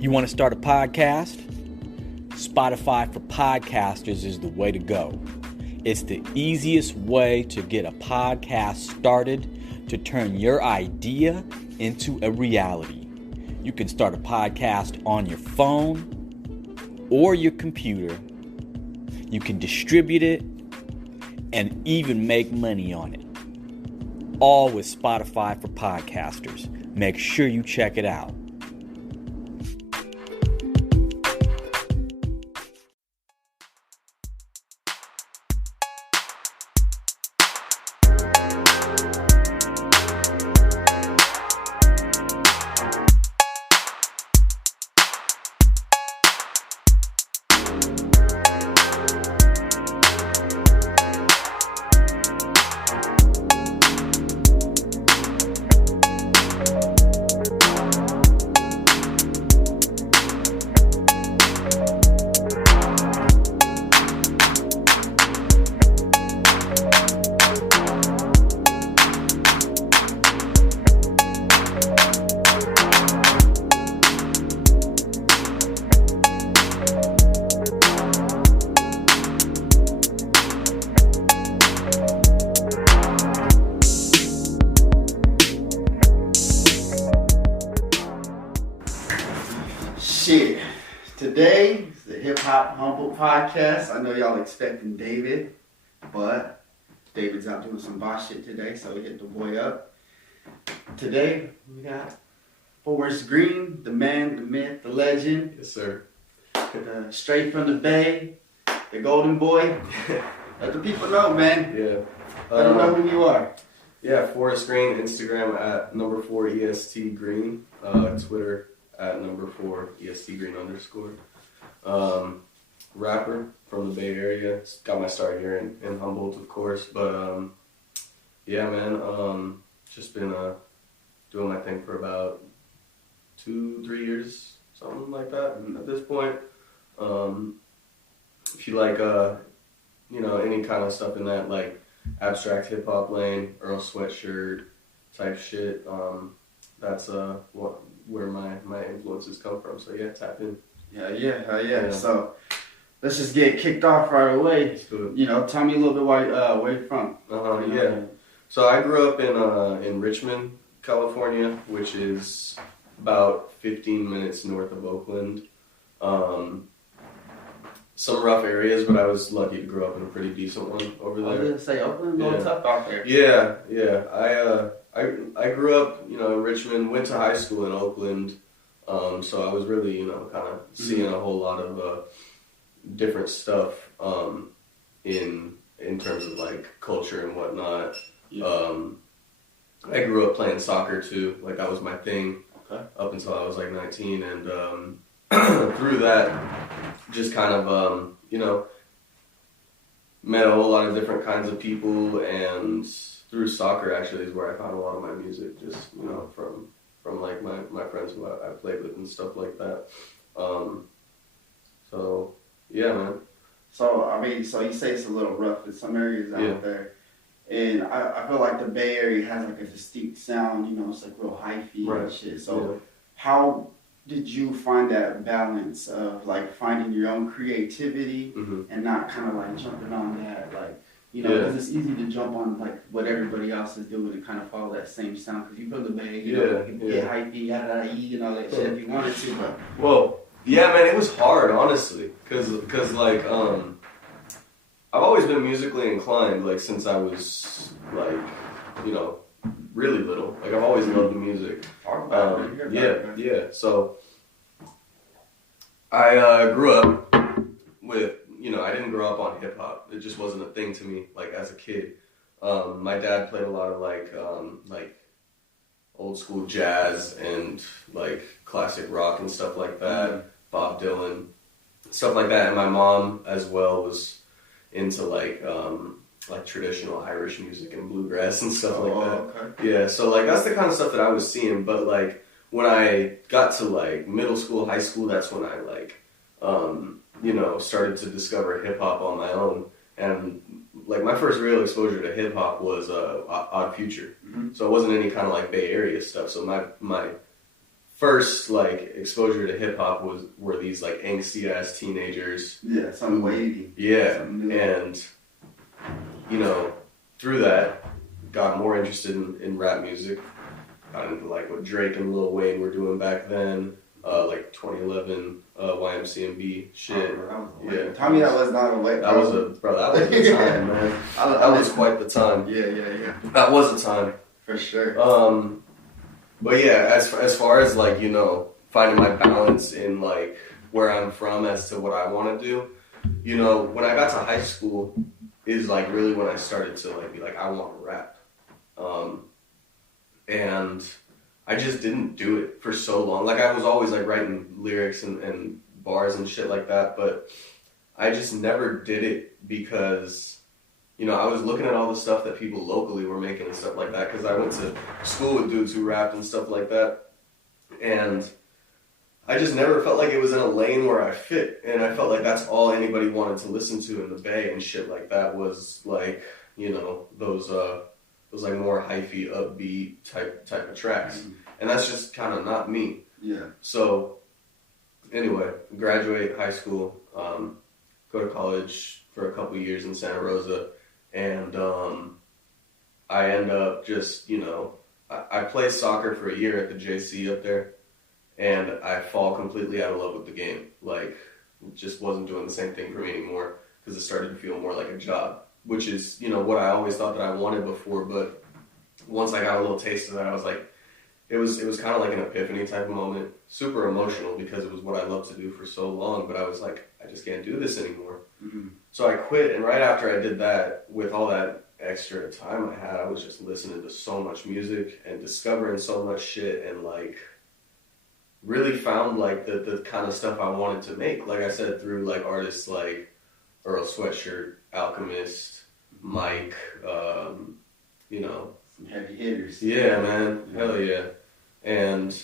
You want to start a podcast? Spotify for podcasters is the way to go. It's the easiest way to get a podcast started, to turn your idea into a reality. You can start a podcast on your phone or your computer. You can distribute it and even make money on it. All with Spotify for podcasters. Make sure you check it out. Today is the HipHopHumboldt Podcast. I know y'all expecting David, but David's out doing some boss shit today, so we hit the boy up. Today we got Forrest Green, the man, the myth, the legend. Yes, sir. Straight from the Bay, the golden boy. Let the people know, man. Yeah. I don't know who you are. Yeah, Forrest Green, Instagram at number 4 EST Green, Twitter at number 4 EST Green _. Rapper from the Bay Area. Got my start here in Humboldt, of course. But yeah, man, just been doing my thing for about 2-3 years, something like that. And at this point, if you like, any kind of stuff in that like abstract hip hop lane, Earl Sweatshirt type shit, that's where my influences come from. So yeah, tap in. Yeah. So let's just get kicked off right away. Tell me a little bit where you're from. Yeah. So I grew up in Richmond, California, which is about 15 minutes north of Oakland. Some rough areas, but I was lucky to grow up in a pretty decent one over there. I was gonna say Oakland, going tough out there. Yeah. I grew up, in Richmond. Went to high school in Oakland. So I was really, kind of seeing a whole lot of different stuff in terms of like culture and whatnot. Yeah. I grew up playing soccer too. Like that was my thing up until I was like 19, and through that, just kind of met a whole lot of different kinds of people, and through soccer actually is where I found a lot of my music. Just from like my friends who I played with and stuff like that. So yeah, man. So you say it's a little rough in some areas out there, and I feel like the Bay Area has like a distinct sound. It's like real hyphy and shit. So how did you find that balance of like finding your own creativity and not kind of like jumping on that because it's easy to jump on like what everybody else is doing and kind of follow that same sound because you from the Bay, you can get hypey, yada and all that shit if you wanted to. But well, yeah, man, it was hard honestly, because like I've always been musically inclined like since I was like really little. Like I've always loved the music. So I grew up with. I didn't grow up on hip hop. It just wasn't a thing to me, like as a kid. My dad played a lot of like old school jazz and like classic rock and stuff like that. Bob Dylan, stuff like that. And my mom as well was into like traditional Irish music and bluegrass and stuff like that. Okay. Yeah, so like that's the kind of stuff that I was seeing. But like when I got to like middle school, high school, that's when I like started to discover hip hop on my own. And like my first real exposure to hip hop was Odd Future. Mm-hmm. So it wasn't any kind of like Bay Area stuff. So my first like exposure to hip hop were these like angsty ass teenagers. Yeah, something wavy. Yeah, and you know, through that, got more interested in rap music. Got into like what Drake and Lil Wayne were doing back then, like 2011 YMCMB shit. Yeah, tell me that was not a wait. That was the time, man. That was quite the time. Yeah. That was the time for sure. But yeah, as far as like, you know, finding my balance in like where I'm from as to what I want to do, you know, when I got to high school is like really when I started to like be like, I want to rap. And I just didn't do it for so long. Like I was always like writing lyrics and bars and shit like that, but I just never did it because, you know, I was looking at all the stuff that people locally were making and stuff like that because I went to school with dudes who rapped and stuff like that. And I just never felt like it was in a lane where I fit. And I felt like that's all anybody wanted to listen to in the Bay and shit like that was like, you know, those like more hyphy, upbeat type of tracks. Mm-hmm. And that's just kind of not me. Yeah. So anyway, graduate high school, go to college for a couple years in Santa Rosa. And I end up just, you know, I play soccer for a year at the JC up there, and I fall completely out of love with the game. Like, it just wasn't doing the same thing for me anymore because it started to feel more like a job, which is, you know, what I always thought that I wanted before. But once I got a little taste of that, I was like, it was kind of like an epiphany type of moment. Super emotional because it was what I loved to do for so long, but I was like, I just can't do this anymore. Mm-hmm. So I quit, and right after I did that, with all that extra time I had, I was just listening to so much music and discovering so much shit, and like really found like the kind of stuff I wanted to make. Like I said, through like artists like Earl Sweatshirt, Alchemist, Mike, you know, some heavy hitters. Yeah, man, hell yeah. And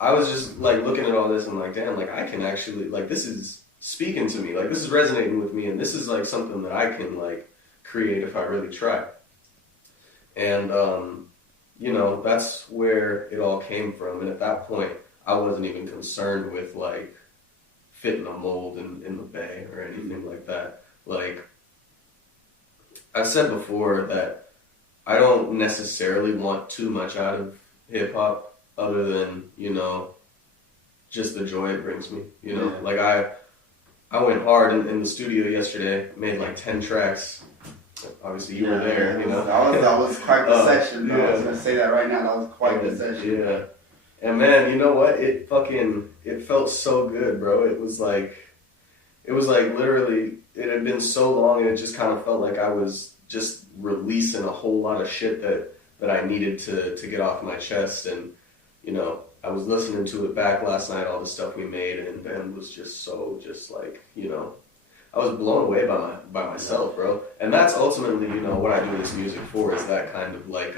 I was just like looking at all this and like, damn, like I can actually, like, this is speaking to me, like this is resonating with me, and this is like something that I can like create if I really try. And you know, that's where it all came from. And at that point I wasn't even concerned with like fitting a mold in the Bay or anything like that. Like I've said before that I don't necessarily want too much out of hip hop other than, you know, just the joy it brings me, you know. Like I went hard in the studio yesterday, made like 10 tracks. Obviously you were there, you know. That was quite the session. I was going to say that right now. That was quite the session. Yeah. And man, you know what? It felt so good, bro. It was like literally, it had been so long and it just kind of felt like I was just releasing a whole lot of shit that I needed to get off my chest. And, you know, I was listening to it back last night, all the stuff we made, and Ben was just like, you know, I was blown away by myself, bro. And that's ultimately, you know, what I do this music for, is that kind of like,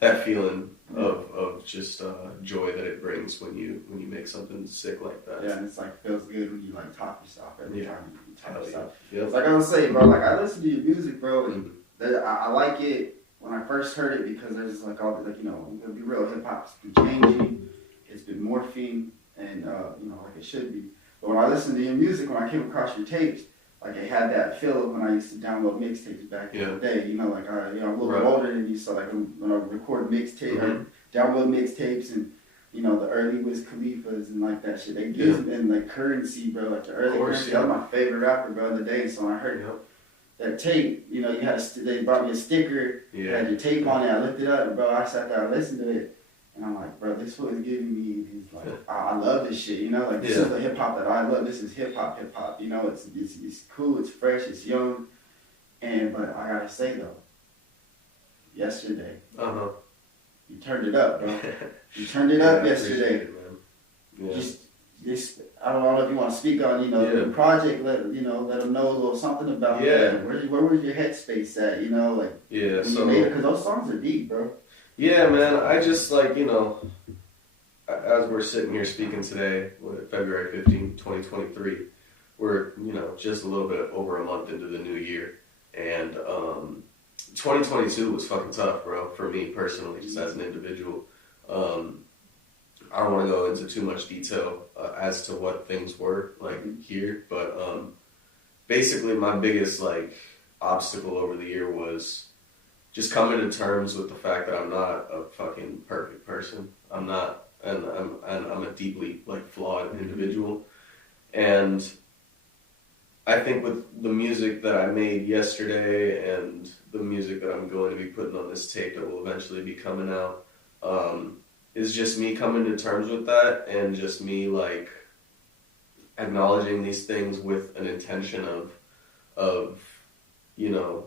that feeling of just joy that it brings when you make something sick like that. Yeah, and it's like, feels good when you like top yourself every time you top yourself. Yep. It's like I was saying, bro, like I listen to your music, bro, and I like it when I first heard it because there's like all the, like, you know, I'm gonna be real, hip hop's been changing, it's been morphing, and you know, like it should be. But when I listened to your music, when I came across your tapes, like it had that feel of when I used to download mixtapes back in the day. You know, like I'm a little bit older than you, so like when I record mixtapes, or download mixtapes, and you know the early Wiz Khalifas and like that shit, they give them like Currency, bro. Like the early Currency, that was my favorite rapper, bro, in the day. So when I heard that tape, you know, you had they brought me a sticker, had your tape on it. I looked it up, and bro, I sat there, I listened to it, and I'm like, bro, this was giving me these like, I love this shit, you know, like this is the hip hop that I love. This is hip hop, you know, it's cool, it's fresh, it's young, but I gotta say though, yesterday, you turned it up, bro. You turned it up yesterday. It, man. Yeah. Just I don't know if you want to speak on, you know, the project. Let them know a little something about. Where was your headspace at? You know, like when you made it, because those songs are deep, bro. Yeah, man. I just like, you know, as we're sitting here speaking today, February 15, 2023, we're, you know, just a little bit over a month into the new year, and 2022 was fucking tough, bro, for me personally, just as an individual. I don't want to go into too much detail as to what things were like here, but basically my biggest like obstacle over the year was just coming to terms with the fact that I'm not a fucking perfect person. I'm not, and I'm a deeply like flawed individual, and I think with the music that I made yesterday and the music that I'm going to be putting on this tape that will eventually be coming out, is just me coming to terms with that and just me like acknowledging these things with an intention of you know,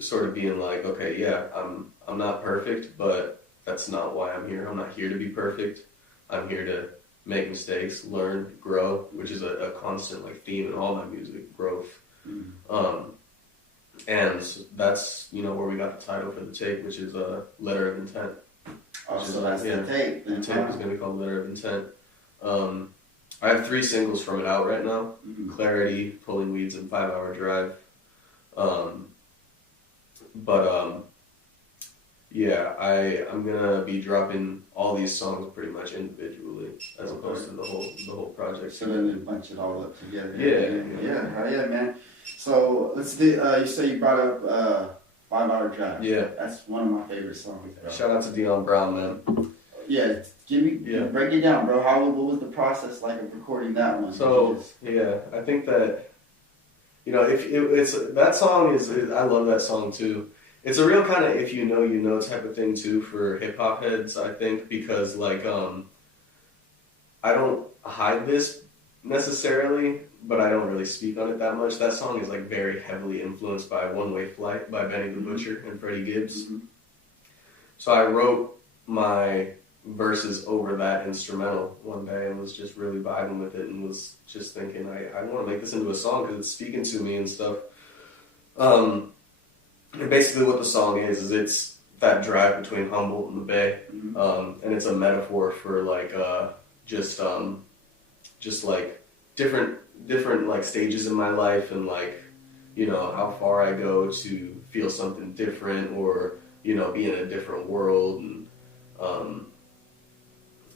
sort of being like, okay, yeah, I'm not perfect, but that's not why I'm here. I'm not here to be perfect. I'm here to make mistakes, learn, grow, which is a constant like theme in all my music, growth. And that's, you know, where we got the title for the tape, which is Letter of Intent. Oh, so that's the tape. The tape is going to be called Letter of Intent. I have 3 singles from it out right now. Clarity, Pulling Weeds, and 5 Hour Drive. Yeah, I'm gonna be dropping all these songs pretty much individually, as opposed to the whole project. So then you bunch it all up together. Yeah, man. So let's do. You say you brought up 5 Hour Drive. Yeah, that's one of my favorite songs, bro. Shout out to Dion Brown, man. Yeah, break it down, bro. What was the process like of recording that one? So yeah, I think that, you know, if it's that song is I love that song too. It's a real kind of if you know type of thing too for hip hop heads, I think, because like I don't hide this necessarily, but I don't really speak on it that much. That song is like very heavily influenced by One Way Flight by Benny the Butcher and Freddie Gibbs. So I wrote my verses over that instrumental one day and was just really vibing with it and was just thinking I want to make this into a song because it's speaking to me and stuff. And basically what the song is it's that drive between Humboldt and the Bay. And it's a metaphor for like just like different like stages in my life and like, you know, how far I go to feel something different or, you know, be in a different world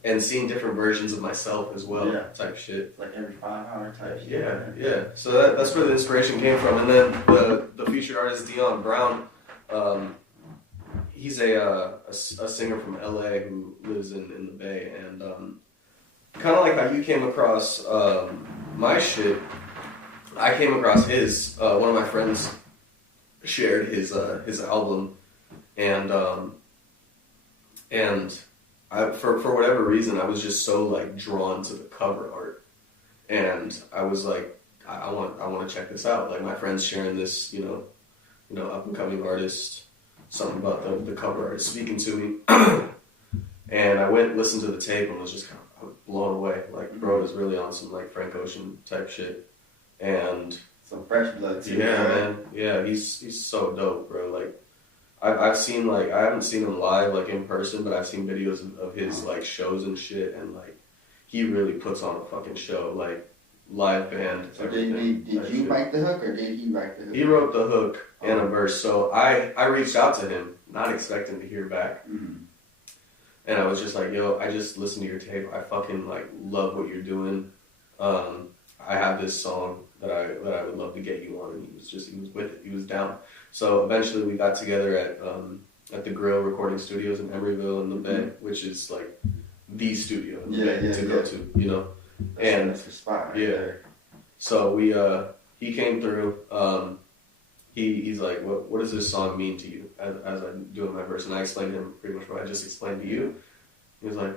and seeing different versions of myself as well, type shit. Like every 5 hour type shit. Yeah. So that's where the inspiration came from. And then the featured artist, Dion Brown, he's a singer from LA who lives in the Bay. And kind of like how you came across my shit, I came across his. One of my friends shared his album. And for whatever reason, I was just so like drawn to the cover art, and I was like, I want to check this out. Like my friend's sharing this, you know, up and coming artist, something about the cover art speaking to me, and I went and listened to the tape and was just kind of blown away. Like bro is really on some like Frank Ocean type shit, and some fresh blood too. Yeah, man. Yeah, he's so dope, bro. Like. I've seen like I haven't seen him live like in person, but I've seen videos of his like shows and shit, and like he really puts on a fucking show, like live band. So did you write the hook or did he write the hook? He wrote the hook and a verse. So I reached out to him, not expecting to hear back, and I was just like, yo, I just listened to your tape. I fucking like love what you're doing. I have this song that I would love to get you on, and he was with it. He was down. So eventually we got together at the Grill Recording Studios in Emeryville in the Bay, which is like the studio in the Bay to go to, you know. That's the spot right there. So he came through. He's like, what does this song mean to you? As I'm doing my verse, and I explained to him pretty much what I just explained to you. He was like,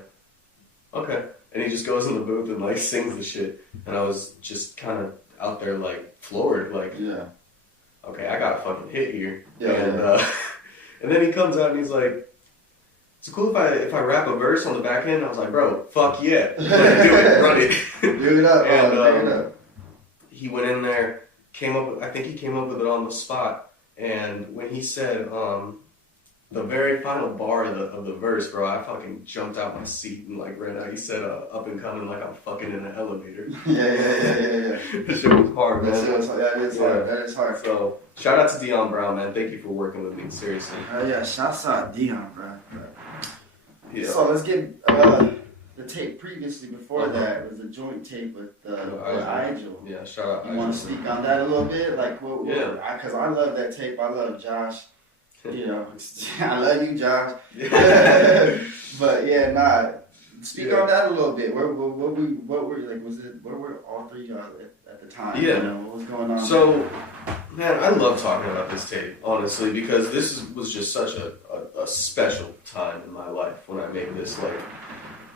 okay, and he just goes in the booth and like sings the shit, and I was just kind of out there like floored, like okay, I got a fucking hit here. And then he comes out and he's like, it's cool if I rap a verse on the back end. I was like, bro, fuck yeah. Do it, run it. Do it up. And he went in there, I think he came up with it on the spot. And when he said the very final bar of the verse, bro, I fucking jumped out my seat and like ran out. He said up and coming like I'm fucking in an elevator. Yeah. This shit was hard, man. That is hard. So shout out to Dion Brown, man. Thank you for working with me, seriously. Shouts out Dion, bro. Yeah. So let's get the tape previously before that was a joint tape with Igel. Yeah, shout out. You want to speak on that a little bit? Like, because I love that tape. I love Josh. You know, I love you, Josh. But speak on that a little bit. What were like? Where were all three y'all at the time? Yeah. You know, what was going on? So, man, I love talking about this tape, honestly, because this was just such a special time in my life when I made this. Like,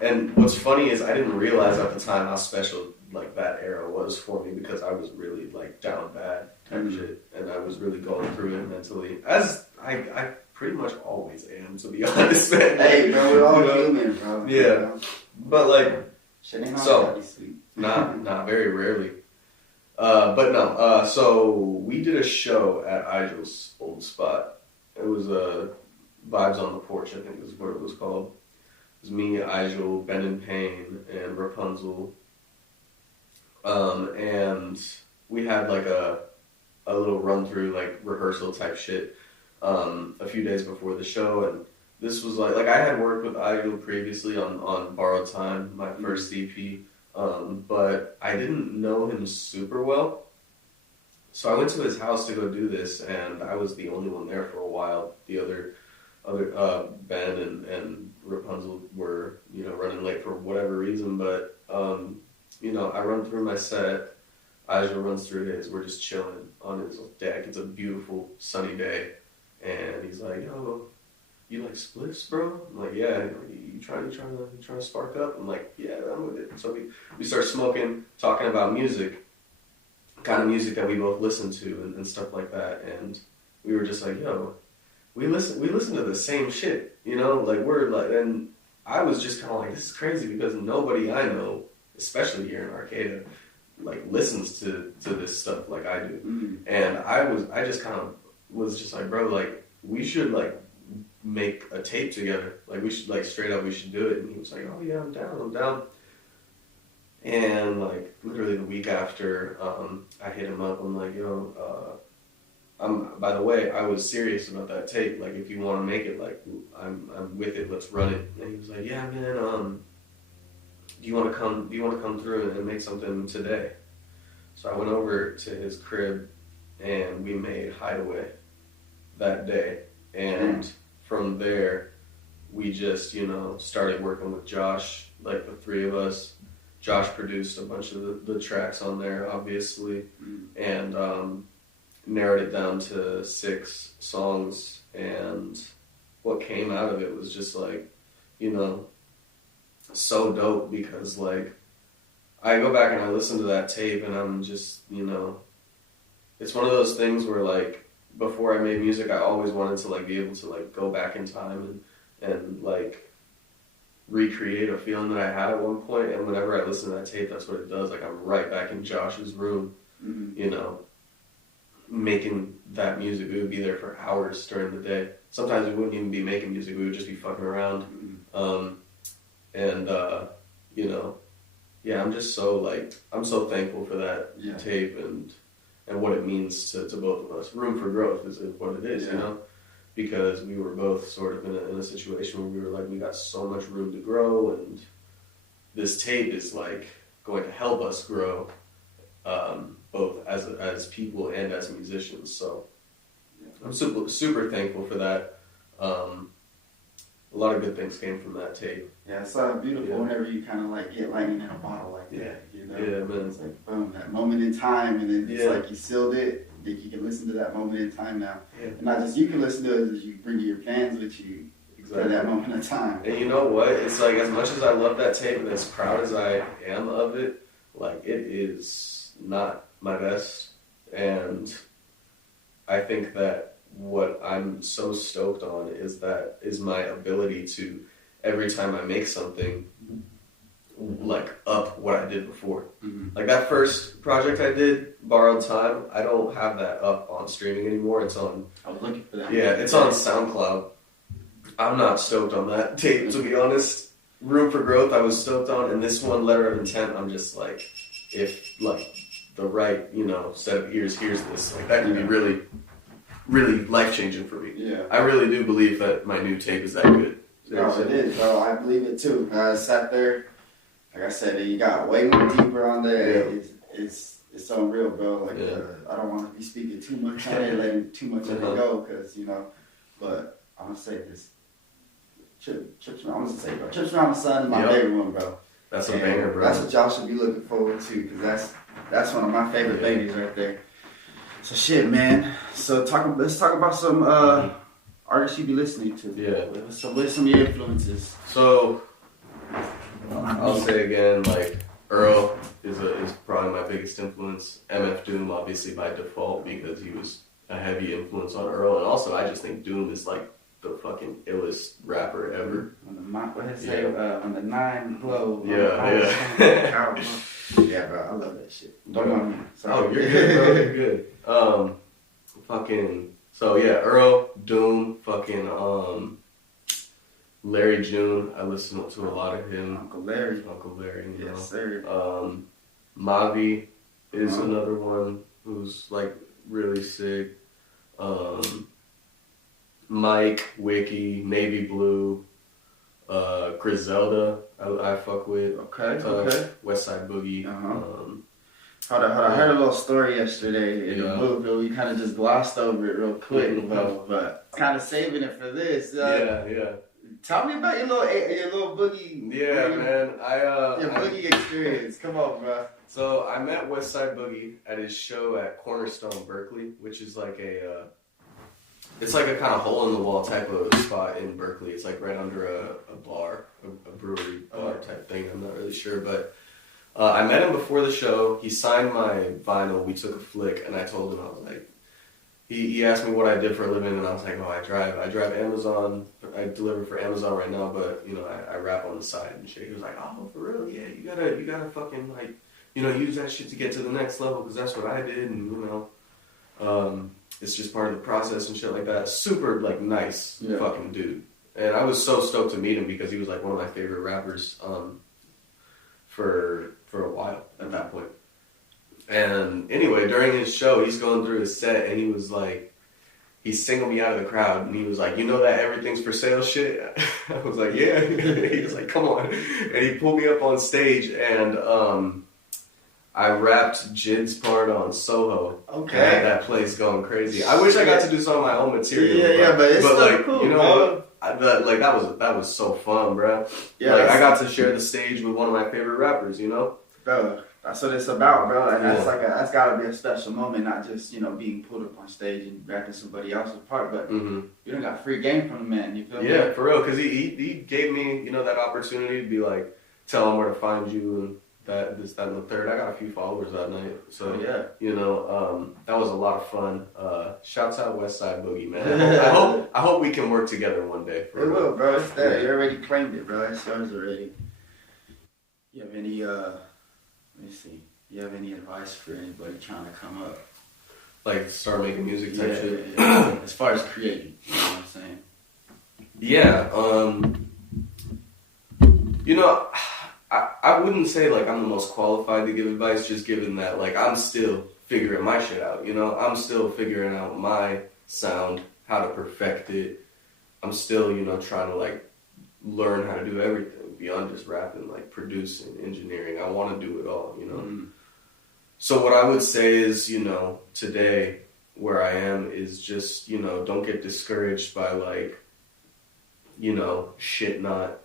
and what's funny is I didn't realize at the time how special like that era was for me, because I was really like down bad type shit, and I was really going through it mentally, as I pretty much always am, to be honest, man. Hey, bro, we're all human, bro. Yeah, you know? But like, so nah, very rarely. But no, so we did a show at Igel's old spot. It was Vibes on the Porch, I think is what it was called. It was me, Igel, Ben and Payne, and Rapunzel. And we had like a little run through, like rehearsal type shit, a few days before the show. And this was like I had worked with Igel previously on Borrowed Time, my first EP. But I didn't know him super well. So I went to his house to go do this, and I was the only one there for a while. The other Ben and Rapunzel were, you know, running late for whatever reason. But, you know, I run through my set. Igel runs through his. We're just chilling on his deck. It's a beautiful sunny day. And he's like, yo, you like spliffs, bro? I'm like, yeah. You trying to spark up? I'm like, yeah, I'm with it. So we start smoking, talking about music, kind of music that we both listen to and stuff like that. And we were just like, yo, we listen to the same shit, you know? Like, we're like, and I was just kind of like, this is crazy, because nobody I know, especially here in Arcata, like listens to this stuff like I do. Mm-hmm. And I just kind of was just like, bro, like, we should like make a tape together. Like, we should, like, straight up, we should do it. And he was like, oh yeah, I'm down. And like literally the week after, I hit him up. I'm like, yo, by the way, I was serious about that tape. Like, if you want to make it, like, I'm with it. Let's run it. And he was like, yeah, man. Do you want to come through and make something today? So I went over to his crib, and we made Hideaway that day. And from there, we just, you know, started working with Josh, like the three of us. Josh produced a bunch of the tracks on there, obviously, and narrowed it down to 6 songs. And what came out of it was just like, you know, so dope, because like I go back and I listen to that tape, and I'm just, you know, it's one of those things where like before I made music, I always wanted to like be able to like go back in time and like recreate a feeling that I had at one point. And whenever I listen to that tape, that's what it does. Like, I'm right back in Josh's room, you know, making that music. We would be there for hours during the day. Sometimes we wouldn't even be making music. We would just be fucking around. You know, yeah, I'm just so like, I'm so thankful for that tape and what it means to both of us. Room for growth is what it is, you know, because we were both sort of in a situation where we were like, we got so much room to grow, and this tape is like going to help us grow, both as people and as musicians. So I'm super thankful for that. A lot of good things came from that tape. Yeah, it's beautiful whenever you kind of like get lightning in a bottle like that. You know? Yeah, man. It's like, boom, that moment in time, and then it's like you sealed it. Like, you can listen to that moment in time now. Yeah. And not just you can listen to it, as you bring your fans with you for that moment in time. And you know what? It's like, as much as I love that tape and as proud as I am of it, like, it is not my best. And I think that what I'm so stoked on is my ability to, every time I make something, like, up what I did before. Like, that first project I did, Borrowed Time, I don't have that up on streaming anymore. It's on, I was looking for that. Yeah, it's on SoundCloud. I'm not stoked on that tape, to be honest. Room for Growth, I was stoked on, and this one, Letter of Intent, I'm just like, if, like, the right, you know, set of ears hears this, like, that could be really, really life-changing for me. Yeah. I really do believe that my new tape is that good. No, it is, bro. I believe it, too. I sat there like I said, you got way more deeper on there. Yeah. It's unreal, bro. Like I don't want to be speaking too much on it, letting too much of it go, because But I'm gonna say this. Trips around the sun is my favorite one, bro. That's a banger, bro. That's what y'all should be looking forward to, because that's one of my favorite babies right there. So shit, man. So let's talk about some artists you be listening to. Yeah. So what are some of your influences? So I'll say again, like Earl is probably my biggest influence. MF Doom, obviously by default, because he was a heavy influence on Earl, and also I just think Doom is like the fucking illest rapper ever. On the 9 glow. Yeah. Yeah, bro, I love that shit. Don't mind me. Oh, you're good, bro. You're good. Earl, Doom, Larry June. I listen to a lot of him. Uncle Larry. Yes, sir. Mavi is another one who's like really sick. Mike, Wiki, Navy Blue, Griselda, I fuck with. Okay. Westside Boogie. Hold on. I heard a little story yesterday in the movie. We kind of just glossed over it real quick, but kind of saving it for this. Yeah. Tell me about your little boogie. Yeah, man. Your boogie experience. Come on, bro. So I met Westside Boogie at his show at Cornerstone, Berkeley, which is like it's like a kind of hole in the wall type of spot in Berkeley. It's like right under a bar, a brewery bar type thing. I'm not really sure, but I met him before the show. He signed my vinyl. We took a flick, and I told him, I was like, he asked me what I did for a living, and I was like, I drive Amazon. I deliver for Amazon right now, but I rap on the side and shit. He was like, oh, for real? Yeah, you gotta fucking like, use that shit to get to the next level, because that's what I did, and it's just part of the process and shit like that. Super like nice fucking dude, and I was so stoked to meet him because he was like one of my favorite rappers for a while at that point. And anyway, during his show, he's going through his set, and he was like, he singled me out of the crowd, and he was like, that everything's for sale shit? I was like, yeah. He was like, come on. And he pulled me up on stage, and I rapped Jid's part on Soho. Okay. And that place going crazy. I wish I got to do some of my own material. But it's still cool, that was so fun, bro. Yeah, I got to share the stage with one of my favorite rappers, Bro, that's what it's about, bro. And that's gotta be a special moment, not just, being pulled up on stage and rapping somebody else's part, but you done got free game from the man, you feel me? Yeah, for real, because he gave me, that opportunity to be like, tell him where to find you and that, and the third. I got a few followers that night. So, that was a lot of fun. Shouts out Westside Boogie, man. I hope we can work together one day. It will, bro. It's there. You already claimed it, bro. It's yours already. You have any, let me see. You have any advice for anybody trying to come up? Like, start making music type shit? Yeah. As far as creating, you know what I'm saying? Yeah, I wouldn't say, like, I'm the most qualified to give advice, just given that, like, I'm still figuring my shit out, I'm still figuring out my sound, how to perfect it. I'm still, trying to, like, learn how to do everything beyond just rapping, like, producing, engineering. I want to do it all, So what I would say is, today, where I am is just, don't get discouraged by, like, shit not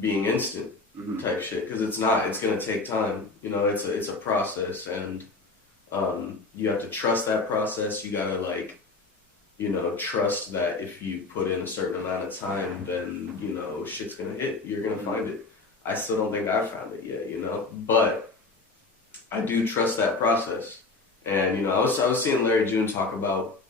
being instant. Type shit, because it's not. It's gonna take time. It's a process, and you have to trust that process. You gotta trust that if you put in a certain amount of time, then shit's gonna hit. You're gonna find it. I still don't think I've found it yet, but I do trust that process. And I was seeing Larry June talk about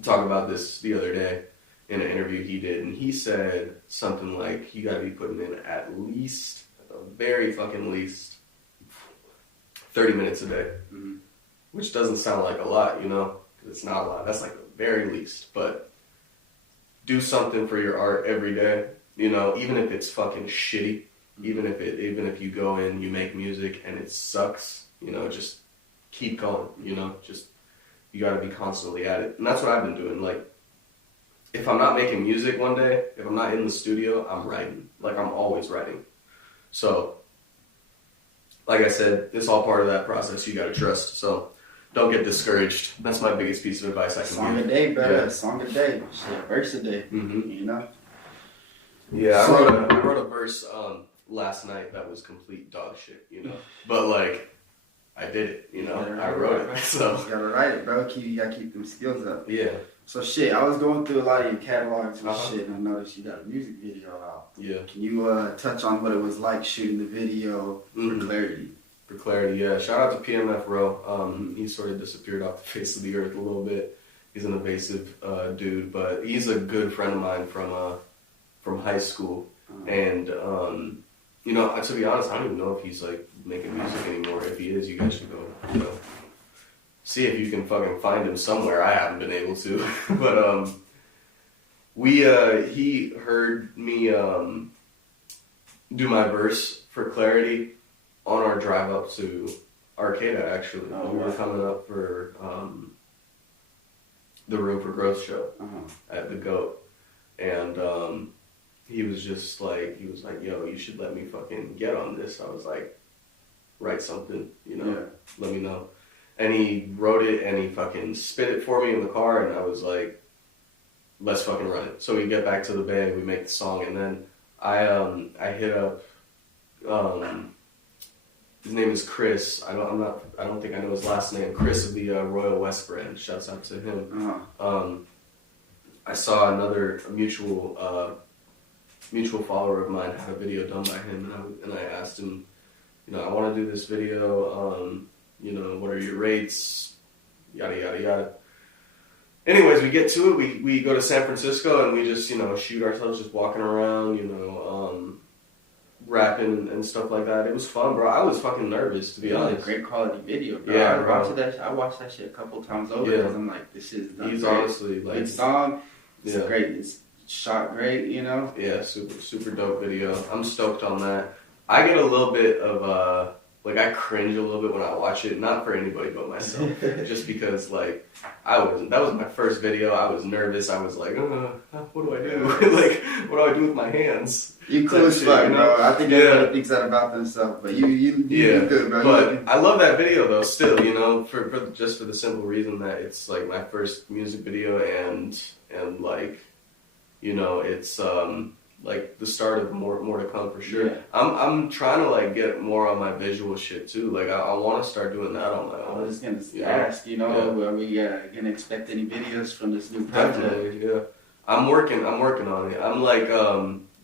this the other day in an interview he did, and he said something like, you gotta be putting in at the very fucking least, 30 minutes a day. Which doesn't sound like a lot, because it's not a lot. That's like the very least. But do something for your art every day, even if it's fucking shitty, even if you go in, you make music and it sucks, just keep going, just, you gotta be constantly at it. And that's what I've been doing. Like, if I'm not making music one day, if I'm not in the studio, I'm writing. Like, I'm always writing. So, like I said, it's all part of that process. You gotta trust. So, don't get discouraged. That's my biggest piece of advice I can give. Song a day, brother. Song a day. Shit, verse a day. Mm-hmm. You know? Yeah, I wrote a verse last night that was complete dog shit, you know? But, like, I did it, you know? I wrote it, so. You gotta write it, bro. You gotta keep them skills up. Yeah. So, shit, I was going through a lot of your catalogs and shit, and I noticed you got a music video out. Yeah. Can you touch on what it was like shooting the video for clarity? For clarity, yeah. Shout out to PMF Row. He sort of disappeared off the face of the earth a little bit. He's an evasive dude, but he's a good friend of mine from high school. And, you know, to be honest, I don't even know if he's, like, making music anymore. If he is, you guys should go, you know, see if you can fucking find him somewhere. I haven't been able to. But, he heard me do my verse for clarity on our drive up to Arcata, actually. We were coming up for the Room for Growth show at the GOAT. And he was like, yo, you should let me fucking get on this. I was like, write something, you know, let me know. And he wrote it and he fucking spit it for me in the car, and I was like, let's fucking run it. So we get back to the band, we make the song, and then I hit up his name is Chris. I don't think I know his last name. Chris of the Royal West brand. Shouts out to him. I saw another mutual follower of mine had a video done by him, and I asked him, you know, I want to do this video. You know, what are your rates? Yada yada yada. Anyways, we get to it. We go to San Francisco and we just, you know, shoot ourselves just walking around, you know, rapping and stuff like that. It was fun, bro. I was fucking nervous, to be honest. Great quality video, bro. Yeah, I watched that shit a couple times over because I'm like, this is He's great. Honestly like good song. It's great. It's shot great, you know. Yeah, super dope video. I'm stoked on that. I get a little bit of like I cringe a little bit when I watch it, not for anybody but myself, just because like that was my first video. I was nervous. I was like, what do I do? Like, what do I do with my hands? You cool as fuck, bro. I think everybody thinks that about themselves, but you good, bro. But I love that video though, still, you know, for just for the simple reason that it's like my first music video, and like, you know, it's like the start of more to come for sure. Yeah. I'm trying to like get more on my visual shit too. Like I want to start doing that on my own. I was gonna ask, you know, are we gonna expect any videos from this new project? Definitely, yeah. I'm working on it. I'm like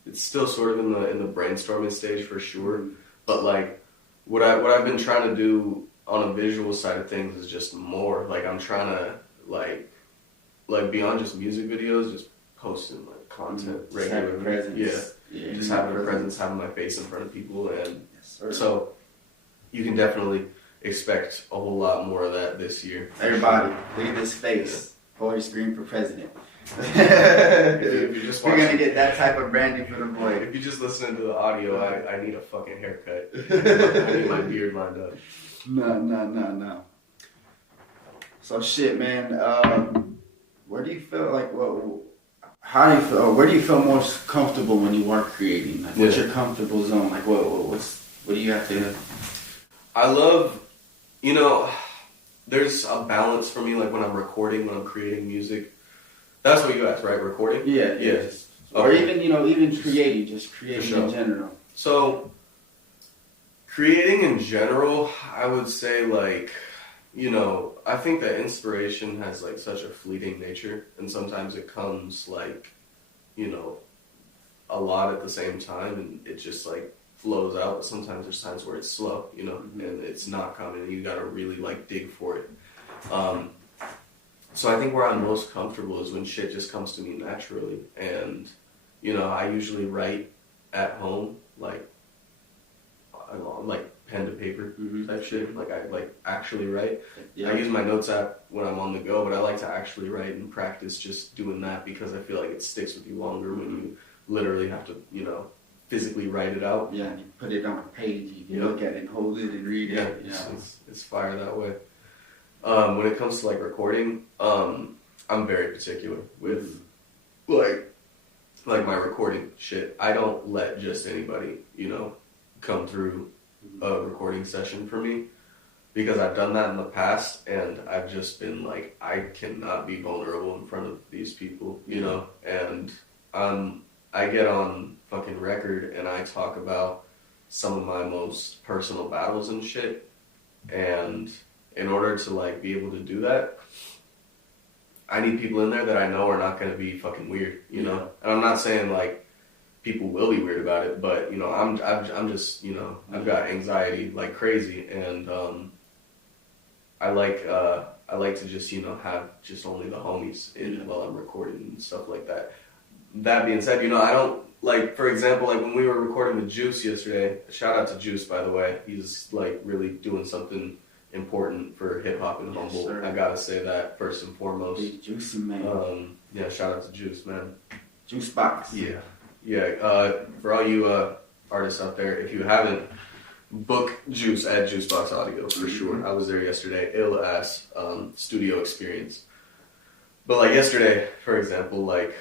it's still sort of in the brainstorming stage for sure. But like what I've been trying to do on a visual side of things is just more. Like I'm trying to like beyond just music videos, just posting like content regularly. Presence. Yeah, just having a presence, having my face in front of people, and so you can definitely expect a whole lot more of that this year. Everybody, look at this face. Boy scream for president. If you just we're gonna get that type of branding for the boy. If you just listen to the audio, I need a fucking haircut. I need my beard lined up. No. So shit, man. Where do you feel like how do you feel? Where do you feel most comfortable when you are creating? Like, what's your comfortable zone? Like, what do you have to? I love, you know, there's a balance for me. Like when I'm recording, when I'm creating music. That's what you asked, right? Recording? Yeah. Or even creating, just creating in general. So, creating in general, I would say like, you know, I think that inspiration has like such a fleeting nature, and sometimes it comes like, you know, a lot at the same time, and it just like flows out. But sometimes there's times where it's slow, you know, and it's not coming, and you gotta really like dig for it. So I think where I'm most comfortable is when shit just comes to me naturally, and you know, I usually write at home, like pen to paper type shit. Like I like actually write. Yeah. I use my notes app when I'm on the go, but I like to actually write and practice just doing that because I feel like it sticks with you longer when you literally have to, you know, physically write it out. Yeah, and you put it on a page, you can look at it and hold it and read it. Yeah, it's fire that way. When it comes to like recording, I'm very particular with like my recording shit. I don't let just anybody, you know, come through a recording session for me, because I've done that in the past, and I've just been like, I cannot be vulnerable in front of these people, you know, and I get on fucking record and I talk about some of my most personal battles and shit, and in order to like be able to do that, I need people in there that I know are not going to be fucking weird, you know, and I'm not saying like people will be weird about it, but you know, I'm just, you know, I've got anxiety like crazy, and I like to just, you know, have just only the homies in while I'm recording and stuff like that. That being said, you know, I don't, like, for example, like when we were recording with Juice yesterday, shout out to Juice, by the way. He's like really doing something important for hip hop in Humboldt. Sir. I gotta say that first and foremost. Big Juicy, man. Yeah, shout out to Juice, man. JuiceBox. Yeah. For all you artists out there, if you haven't, book Juice at JuiceBox Audio for sure. I was there yesterday. Ill ass studio experience. But like yesterday, for example, like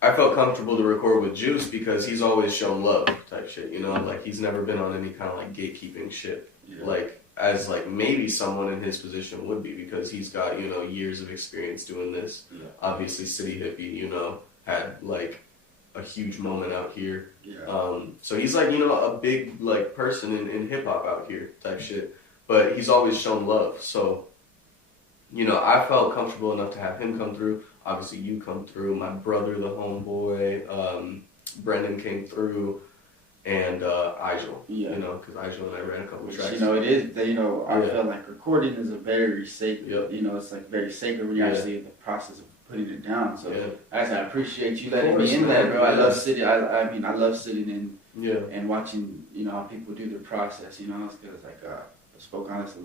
I felt comfortable to record with Juice because he's always shown love type shit, you know? Like he's never been on any kind of like gatekeeping shit. Yeah. Like as like maybe someone in his position would be, because he's got, you know, years of experience doing this. Yeah. Obviously City Hippie, you know, had like a huge moment out here. Yeah. So he's like, you know, a big like person in hip hop out here type shit, but he's always shown love. So, you know, I felt comfortable enough to have him come through. Obviously you come through, my brother, the homeboy, Brendan came through, and Igel, you know, because Igel and I ran a couple tracks. You know, it is, you know, I feel like recording is a very sacred, you know, it's like very sacred when you're actually in the process of putting it down. So as I appreciate you letting me in there, bro. I love sitting. I mean, I love sitting in and watching, you know, how people do their process. You know, it's because like I spoke honestly.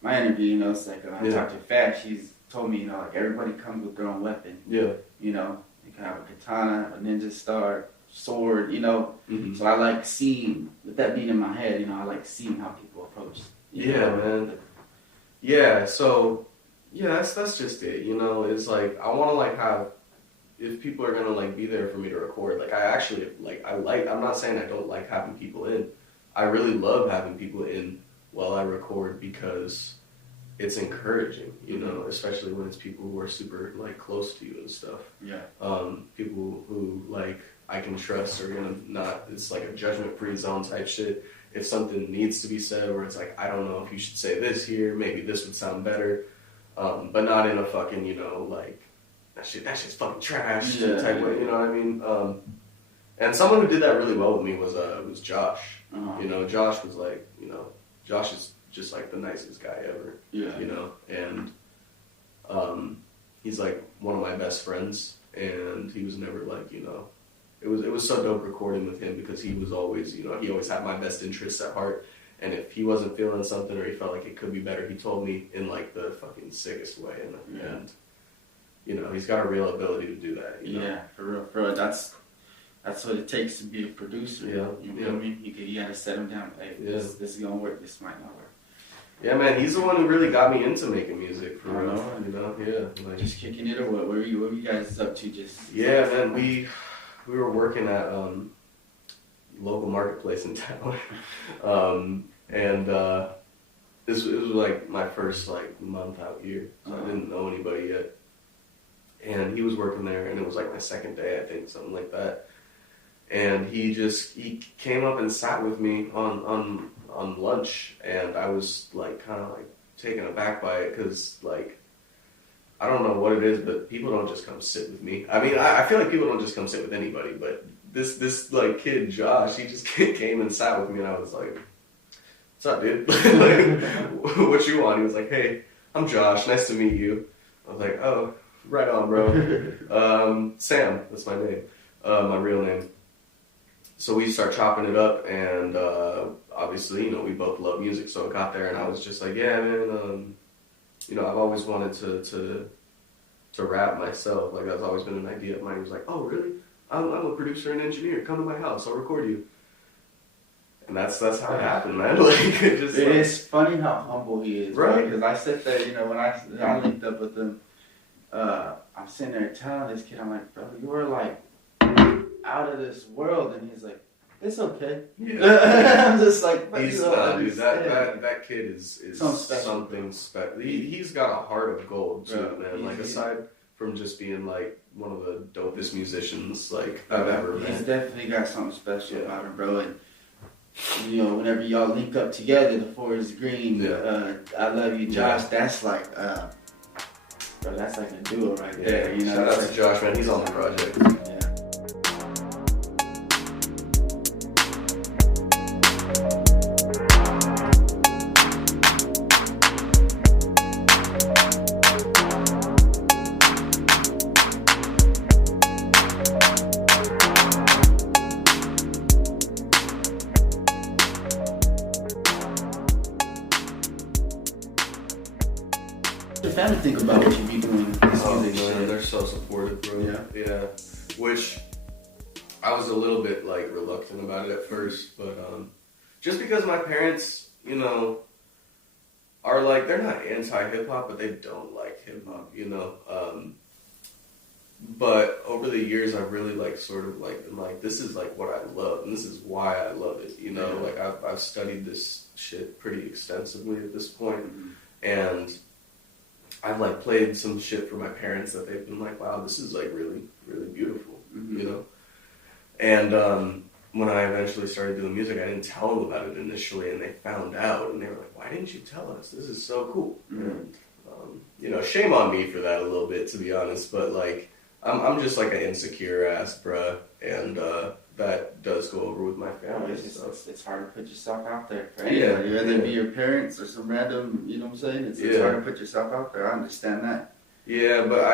My interview, you know, it's like I talked to Fat. She's told me, you know, like everybody comes with their own weapon. Yeah. You know, you can have a katana, a ninja star, sword. You know. Mm-hmm. So I like seeing, with that being in my head, you know, I like seeing how people approach. Man. Yeah. So. Yeah, that's just it, you know, it's like, I want to, like, have, if people are going to, like, be there for me to record, like, I actually, like, I'm not saying I don't like having people in, I really love having people in while I record, because it's encouraging, you know, especially when it's people who are super, like, close to you and stuff. Yeah. People who, like, I can trust are going to not, it's like a judgment-free zone type shit. If something needs to be said, where it's like, I don't know if you should say this here, maybe this would sound better. But not in a fucking, you know, like, that shit's fucking trash type way, you know what I mean? And someone who did that really well with me was Josh. You know, Josh was like, you know, Josh is just like the nicest guy ever. Yeah. You know, and he's like one of my best friends, and he was never like, you know, it was so dope recording with him, because he was always, you know, he always had my best interests at heart. And if he wasn't feeling something, or he felt like it could be better, he told me in like the fucking sickest way. And you know, he's got a real ability to do that. You know? Yeah, for real. That's what it takes to be a producer. Yeah. You know what I mean? You gotta set him down. Hey, this is gonna work. This might not work. Yeah, man. He's the one who really got me into making music. For real. You know? Yeah. Like, just kicking it, or what? What were you guys up to? Just man. We were working at local marketplace in town. And it was like my first like month out here, so I didn't know anybody yet. And he was working there, and it was like my second day, I think, something like that. And he came up and sat with me on lunch, and I was like kind of like taken aback by it, because like I don't know what it is, but people don't just come sit with me. I mean, I feel like people don't just come sit with anybody, but this like kid Josh, he just came and sat with me, and I was like, "What's up, dude? Like, what you want?" He was like, "Hey, I'm Josh. Nice to meet you." I was like, "Oh, right on, bro." Sam, that's my name, my real name. So we start chopping it up, and obviously, you know, we both love music. So I got there, and I was just like, "Yeah, man. You know, I've always wanted to rap myself. Like that's always been an idea of mine." He was like, "Oh, really? I'm a producer and engineer. Come to my house. I'll record you." And that's how it happened, man. Like, it's funny how humble he is, right? Because I sit there, you know, when I linked up with him, I'm sitting there telling this kid, I'm like, "Bro, you were like out of this world," and he's like, it's okay. Yeah. I'm just like, he's dude. That kid is something special. He's got a heart of gold too, man. Like aside from just being like one of the dopest musicians like I've ever met. He's definitely got something special about him, bro. And you know, whenever y'all link up together, the forest green. I love you, Josh. That's like, bro, that's like a duo right there. Yeah, you know, shout out to Josh, man. He's on the project. Yeah. Your family think about what you be doing with this music shit? They're so supportive, bro. Yeah. Which I was a little bit like reluctant about it at first, but just because my parents, you know, are like they're not anti-hip hop, but they don't like hip hop, you know. But over the years, I've really like sort of like been like, this is like what I love, and this is why I love it, you know. Like I've studied this shit pretty extensively at this point, and I've like played some shit for my parents that they've been like, wow, this is like really, really beautiful, you know? And when I eventually started doing music, I didn't tell them about it initially, and they found out, and they were like, why didn't you tell us? This is so cool. And, you know, shame on me for that a little bit, to be honest, but like, I'm just like an insecure ass bruh, and that does go over with my family. It's hard to put yourself out there for anybody, whether it be your parents or some random, you know what I'm saying? It's hard to put yourself out there. I understand that. Yeah, but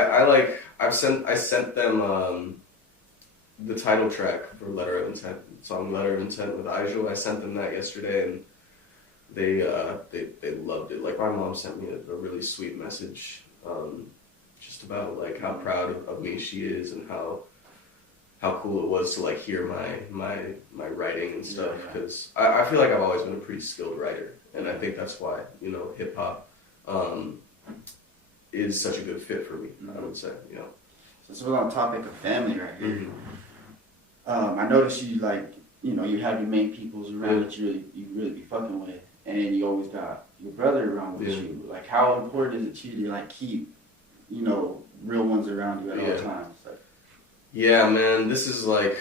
I sent them the title track for Letter of Intent, song Letter of Intent with Aisho. I sent them that yesterday, and they loved it. Like my mom sent me a really sweet message, just about like how proud of me she is and how cool it was to like hear my writing and stuff, because I feel like I've always been a pretty skilled writer, and I think that's why, you know, hip hop is such a good fit for me. I would say, you know. So we're on the topic of family right here. I noticed you like, you know, you have your main peoples around that you really be fucking with, and you always got your brother around with you. Like, how important is it to you to like keep, you know, real ones around you at all times? Like, yeah, man, this is like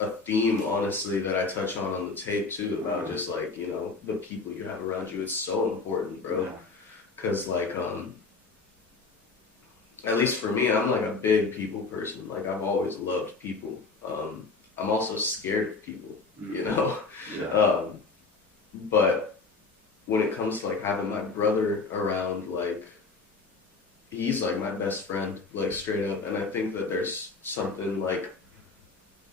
a theme, honestly, that I touch on the tape too, about just like, you know, the people you have around you is so important, bro. Because like, at least for me, I'm like a big people person. Like I've always loved people. I'm also scared of people, you know? But when it comes to like having my brother around, like, he's like my best friend, like straight up. And I think that there's something like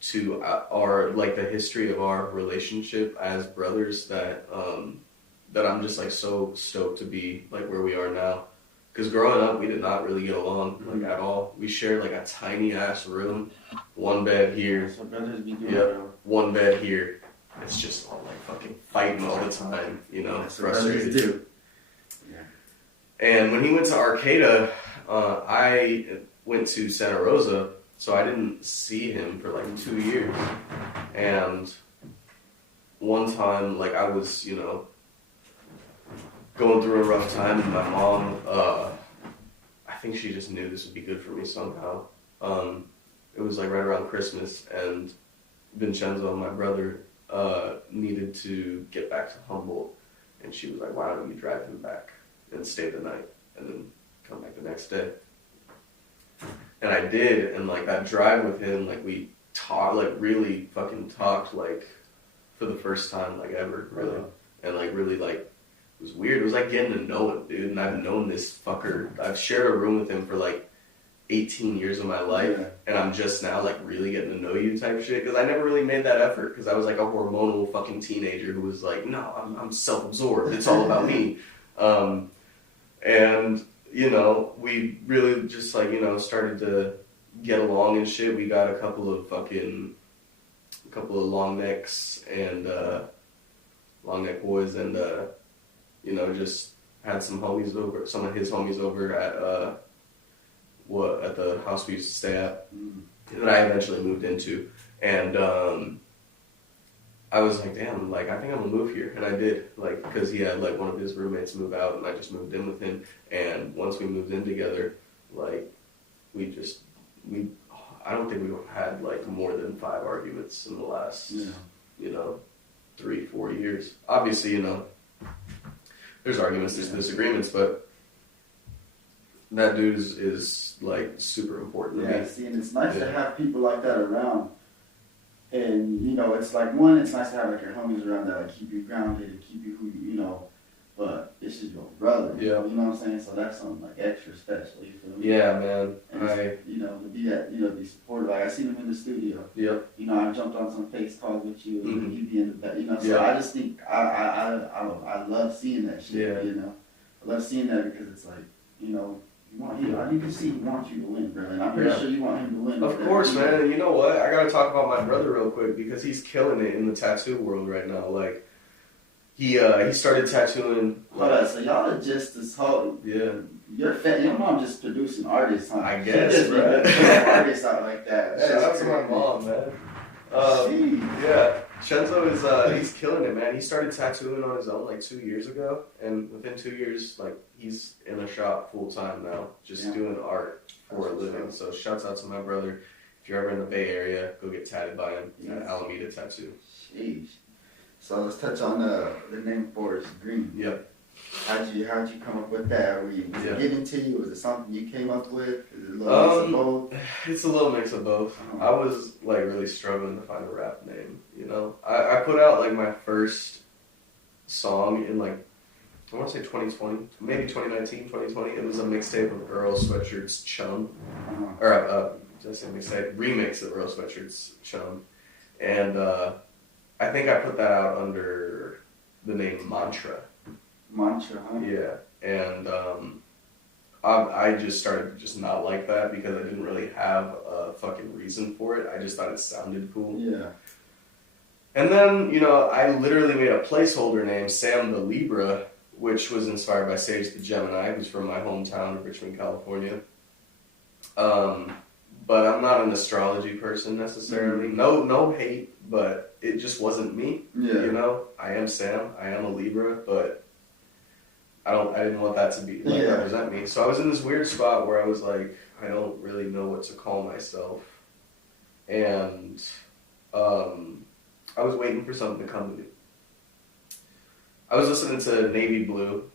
to our, like the history of our relationship as brothers that I'm just like so stoked to be like where we are now. Because growing up, we did not really get along, like at all. We shared like a tiny ass room, one bed here. That's what brothers be doing, bro. One bed here. It's just all like fucking fighting all the time, you know. That's what brothers do. And when he went to Arcata, I went to Santa Rosa, so I didn't see him for like 2 years. And one time, like I was, you know, going through a rough time, and my mom, I think she just knew this would be good for me somehow. It was like right around Christmas, and Vincenzo, my brother, needed to get back to Humboldt, and she was like, why don't you drive him back and stay the night and then come back the next day? And I did, and like that drive with him, like we talked, like really fucking talked, like for the first time like ever, really. And like really like, it was weird. It was like getting to know him, dude. And I've known this fucker. I've shared a room with him for like 18 years of my life. And I'm just now like really getting to know you type shit. Because I never really made that effort. Because I was like a hormonal fucking teenager who was like, no, I'm self-absorbed. It's all about me. And, you know, we really just like, you know, started to get along and shit. We got a couple of long necks and long neck boys, and you know, just had some of his homies over at at the house we used to stay at, that I eventually moved into. And I was like, damn, like, I think I'm gonna move here. And I did, like, because he had, like, one of his roommates move out, and I just moved in with him. And once we moved in together, like, I don't think we've had, like, more than 5 arguments in the last, 3-4 years. Obviously, there's arguments, there's disagreements, but that dude is like, super important to me. Yeah, see, and it's nice to have people like that around. And, it's like, one, it's nice to have, like, your homies around that, like, keep you grounded and keep you who but this is your brother. Yeah. You know what I'm saying? So that's something, like, extra special, you feel me? Yeah, man. And to be that, be supportive. Like, I seen him in the studio. Yep. I jumped on some face calls with you, and he'd be in the back, so yeah. I just think, I love seeing that shit, yeah. I love seeing that because it's like, you can see he wants you to win, bro, and I'm pretty sure you want him to win. Of course, man. And you know what? I gotta talk about my brother real quick because he's killing it in the tattoo world right now. Like, he started tattooing. Hold on, so y'all are just this whole your mom just producing artists, huh? I guess, she just right? artists out like that. Shout out to my mom, man. Yeah, Shenzo is he's killing it, man. He started tattooing on his own like 2 years ago, and within 2 years, like, he's in a shop full time now, just doing art for a living. So shouts out to my brother. If you're ever in the Bay Area, go get tatted by him at Alameda Tattoo. Sheesh. So let's touch on the name Forest Green. Yep. How'd you come up with that? Was it given to you? Was it something you came up with? Is it a little mix of both? It's a little mix of both. I was like really struggling to find a rap name. I put out like my first song in like, I want to say 2020, maybe 2019, 2020. It was a mixtape of Earl Sweatshirt's Chum, or just a mixtape remix of Earl Sweatshirt's Chum, and I think I put that out under the name Mantra. Mantra, huh? Yeah, and I just started to just not like that because I didn't really have a fucking reason for it. I just thought it sounded cool. Yeah. And then, I literally made a placeholder named Sam the Libra, which was inspired by Sage the Gemini, who's from my hometown of Richmond, California. But I'm not an astrology person necessarily. Mm-hmm. No hate, but it just wasn't me. Yeah. I am Sam. I am a Libra, but I didn't want that to be represent me. So I was in this weird spot where I was like, I don't really know what to call myself. And I was waiting for something to come to me. I was listening to Navy Blue,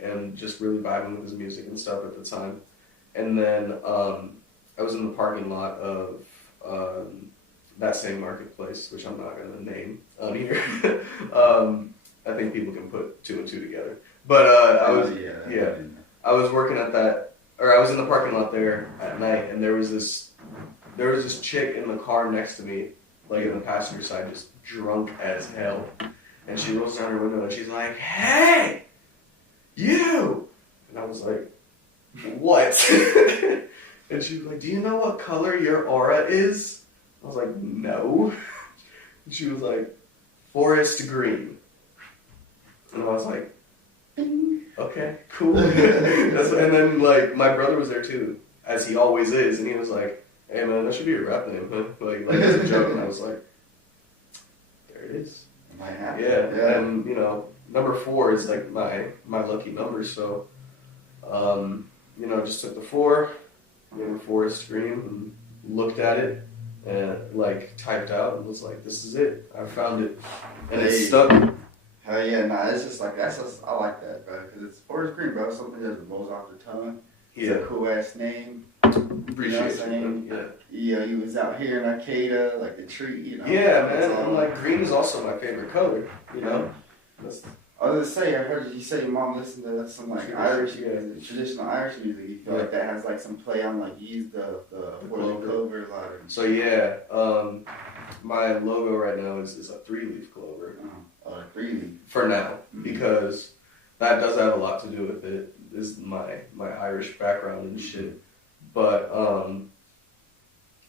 and just really vibing with his music and stuff at the time. And then I was in the parking lot of that same marketplace, which I'm not going to name on here. I think people can put 2 and 2 together. But I was working at that, or I was in the parking lot there at night, and there was this chick in the car next to me, like in the passenger side, just drunk as hell. And she rolls down her window and she's like, "Hey, you!" And I was like, "What?" And she was like, "Do you know what color your aura is?" I was like, "No." And she was like, "Forest green." And I was like, "Bing. Okay, cool." And then, like, my brother was there too, as he always is, and he was like, "Hey man, that should be your rap name, huh?" Like as a joke, and I was like, "There it is." Yeah. And number 4 is like my lucky number, so just took the 4, named Forest Green, and looked at it and like typed out and was like, "This is it. I found it," and it stuck. Hell yeah, it's just like I like that, bro, because it's Forest Green, bro. Something that rolls off the tongue. It's a cool ass name. Appreciate it. Yeah, he was out here in Arcata, like the tree, Yeah, man. And like green is also my favorite color, I was gonna say, I heard you say your mom listened to some like Irish, traditional Irish music. You feel like that has like some play on like use the clover a lot. So my logo right now is a 3-leaf clover. A 3-leaf for now, because that does have a lot to do with it. This is my Irish background and shit. But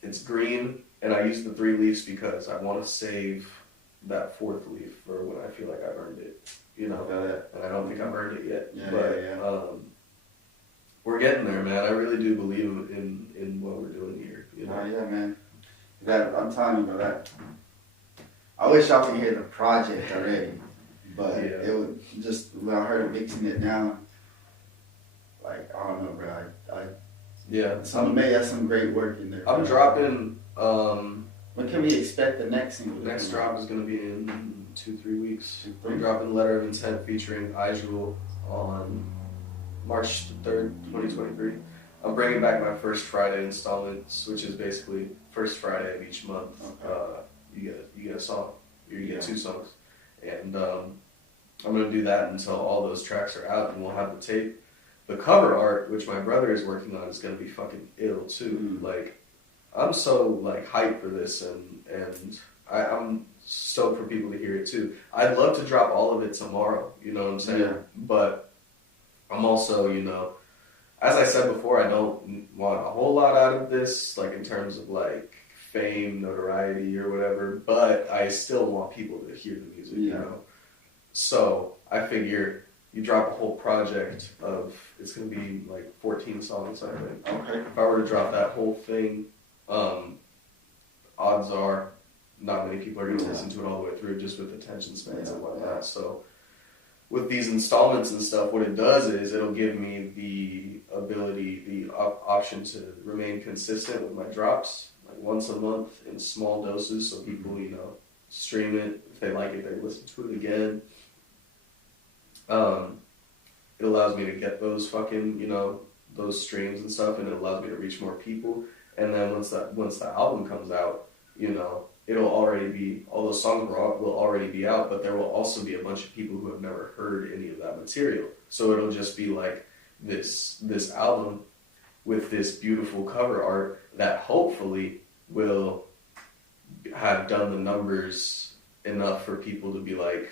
it's green, and I use the 3 leaves because I want to save that 4th leaf for when I feel like I've earned it, and I don't think I've earned it yet. We're getting there, man. I really do believe in what we're doing here. Yeah, man. That I'm telling you, bro. That I wish y'all could hear the project already, but it would just when I heard mixing it down. Like I don't know, bro. That's some great work in there. I'm dropping. When can we expect the next single? The next drop is gonna be in 2-3 weeks. I'm dropping Letter of Intent featuring iJewel on March 3rd, 2023. I'm bringing back my first Friday installments, which is basically first Friday of each month. Okay. You get a song, or you get 2 songs, and I'm gonna do that until all those tracks are out, and we'll have the tape. The cover art, which my brother is working on, is gonna be fucking ill too. Like, I'm so like hyped for this, and I'm stoked for people to hear it too. I'd love to drop all of it tomorrow. You know what I'm saying? Yeah. But I'm also, you know, as I said before, I don't want a whole lot out of this, like in terms of like fame, notoriety, or whatever. But I still want people to hear the music. You know. So I figure you drop a whole project of, it's gonna be like 14 songs, I think. Okay. If I were to drop that whole thing, odds are not many people are gonna listen to it all the way through, just with attention spans and whatnot. So with these installments and stuff, what it does is it'll give me the ability, the option to remain consistent with my drops, like once a month in small doses, so people, you know, stream it. If they like it, they listen to it again. It allows me to get those fucking, you know, those streams and stuff, and it allows me to reach more people. And then once the album comes out, you know, it'll already be, all those songs will already be out, but there will also be a bunch of people who have never heard any of that material. So it'll just be like this album with this beautiful cover art that hopefully will have done the numbers enough for people to be like,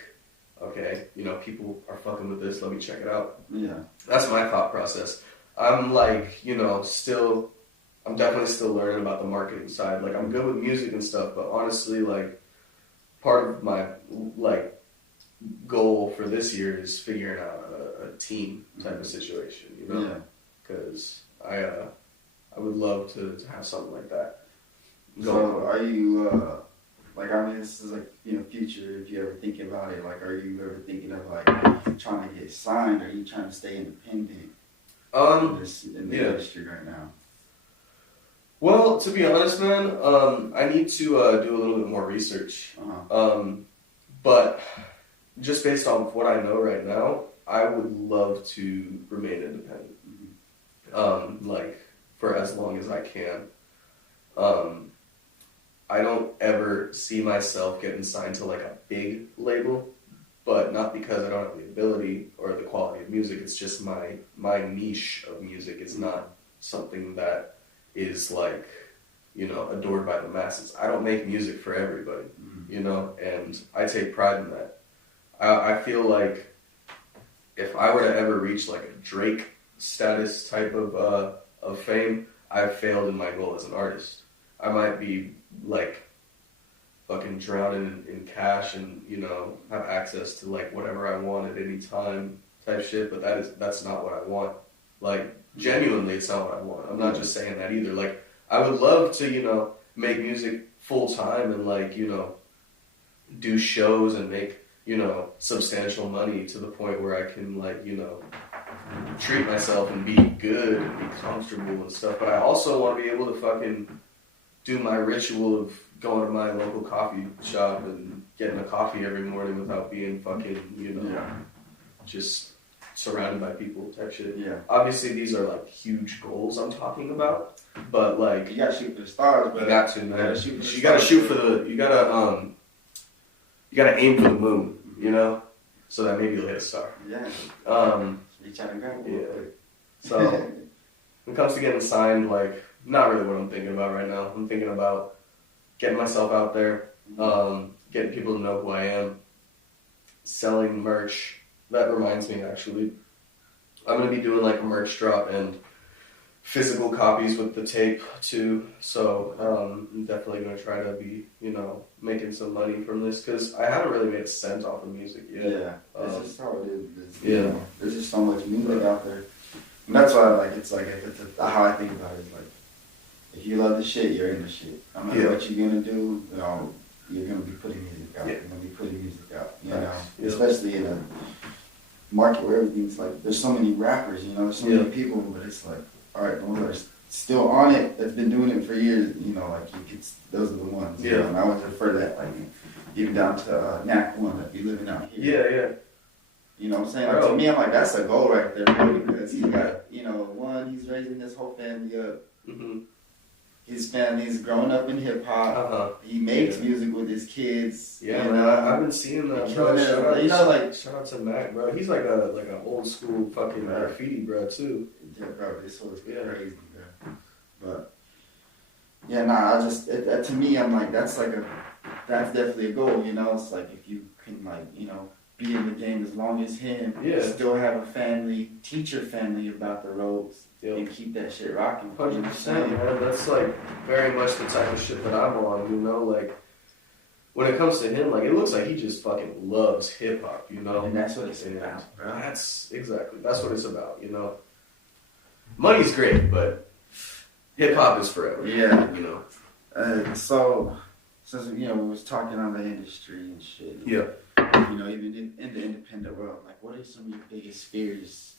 okay, you know, people are fucking with this, let me check it out. Yeah. That's my thought process. I'm like, you know, I'm definitely still learning about the marketing side. Like, I'm good with music and stuff, but honestly, like, part of my, like, goal for this year is figuring out a team type of situation, you know? Yeah. Because I would love to have something like that. So, are you, like, I mean, this is, like, you know, future, if you ever think about it, like, are you ever thinking of, like, trying to get signed? Are you trying to stay independent in the industry right now? Well, to be honest, man, I need to do a little bit more research. But just based on what I know right now, I would love to remain independent, like, for as long as I can. I don't ever see myself getting signed to, like, a big label, but not because I don't have the ability or the quality of music. It's just my niche of music is not something that is, like, you know, adored by the masses. I don't make music for everybody, you know, and I take pride in that. I feel like if I were to ever reach, like, a Drake status type of fame, I've failed in my goal as an artist. I might be, like, fucking drowning in cash and, you know, have access to, like, whatever I want at any time type shit, but that's not what I want. Like, genuinely, it's not what I want. I'm not just saying that either. Like, I would love to, you know, make music full time and, like, you know, do shows and make, you know, substantial money to the point where I can, like, you know, treat myself and be good and be comfortable and stuff. But I also want to be able to fucking do my ritual of going to my local coffee shop and getting a coffee every morning without being fucking, you know, just surrounded by people type shit. Yeah. Obviously, these are, like, huge goals I'm talking about, but, like, you gotta shoot for the stars, but you got to, man. You gotta aim for the moon, you know, so that maybe you'll hit a star. Yeah. Reach out and grab it. Yeah. So when it comes to getting signed, like, not really what I'm thinking about right now. I'm thinking about getting myself out there, getting people to know who I am, selling merch. That reminds me, actually, I'm going to be doing, like, a merch drop and physical copies with the tape, too. So I'm definitely going to try to be, you know, making some money from this, because I haven't really made a cent off of music yet. Yeah, that's just how it is. You know, there's just so much music out there. And that's why, like, it's like, how I think about it is, like, if you love the shit, you're in the shit. No matter what you're gonna do, you know, you're gonna be putting music out. You're gonna be putting music out. You know, especially in a market where everything's like, there's so many rappers. You know, there's so many people, but it's like, all right, those are still on it. That's been doing it for years. You know, like those are the ones. You know, and I would refer that like even down to Knack One that be living out here. Yeah. You know what I'm saying? Like, to me, I'm like, that's a goal right there, bro, because he got, you know, one, he's raising his whole family up. Mm-hmm. His family's growing up in hip hop. He makes music with his kids. Yeah, man, I've been seeing that. Shout out to Mac, bro. He's like a old school fucking graffiti, bro, too. Yeah, bro, this was crazy, bro. But yeah, nah, to me, I'm like, that's definitely a goal. You know, it's like if you can, like, you know, be in the game as long as him, still have a family, teach your family about the ropes, and keep that shit rocking. 100%, man. That's like very much the type of shit that I'm on, you know? Like, when it comes to him, like, it looks like he just fucking loves hip hop, you know? And that's what it's about, bro. That's what it's about, you know? Money's great, but hip hop is forever. Yeah. You know? So, you know, we was talking on the industry and shit. Yeah. You know, even in the independent world, like, what are some of your biggest fears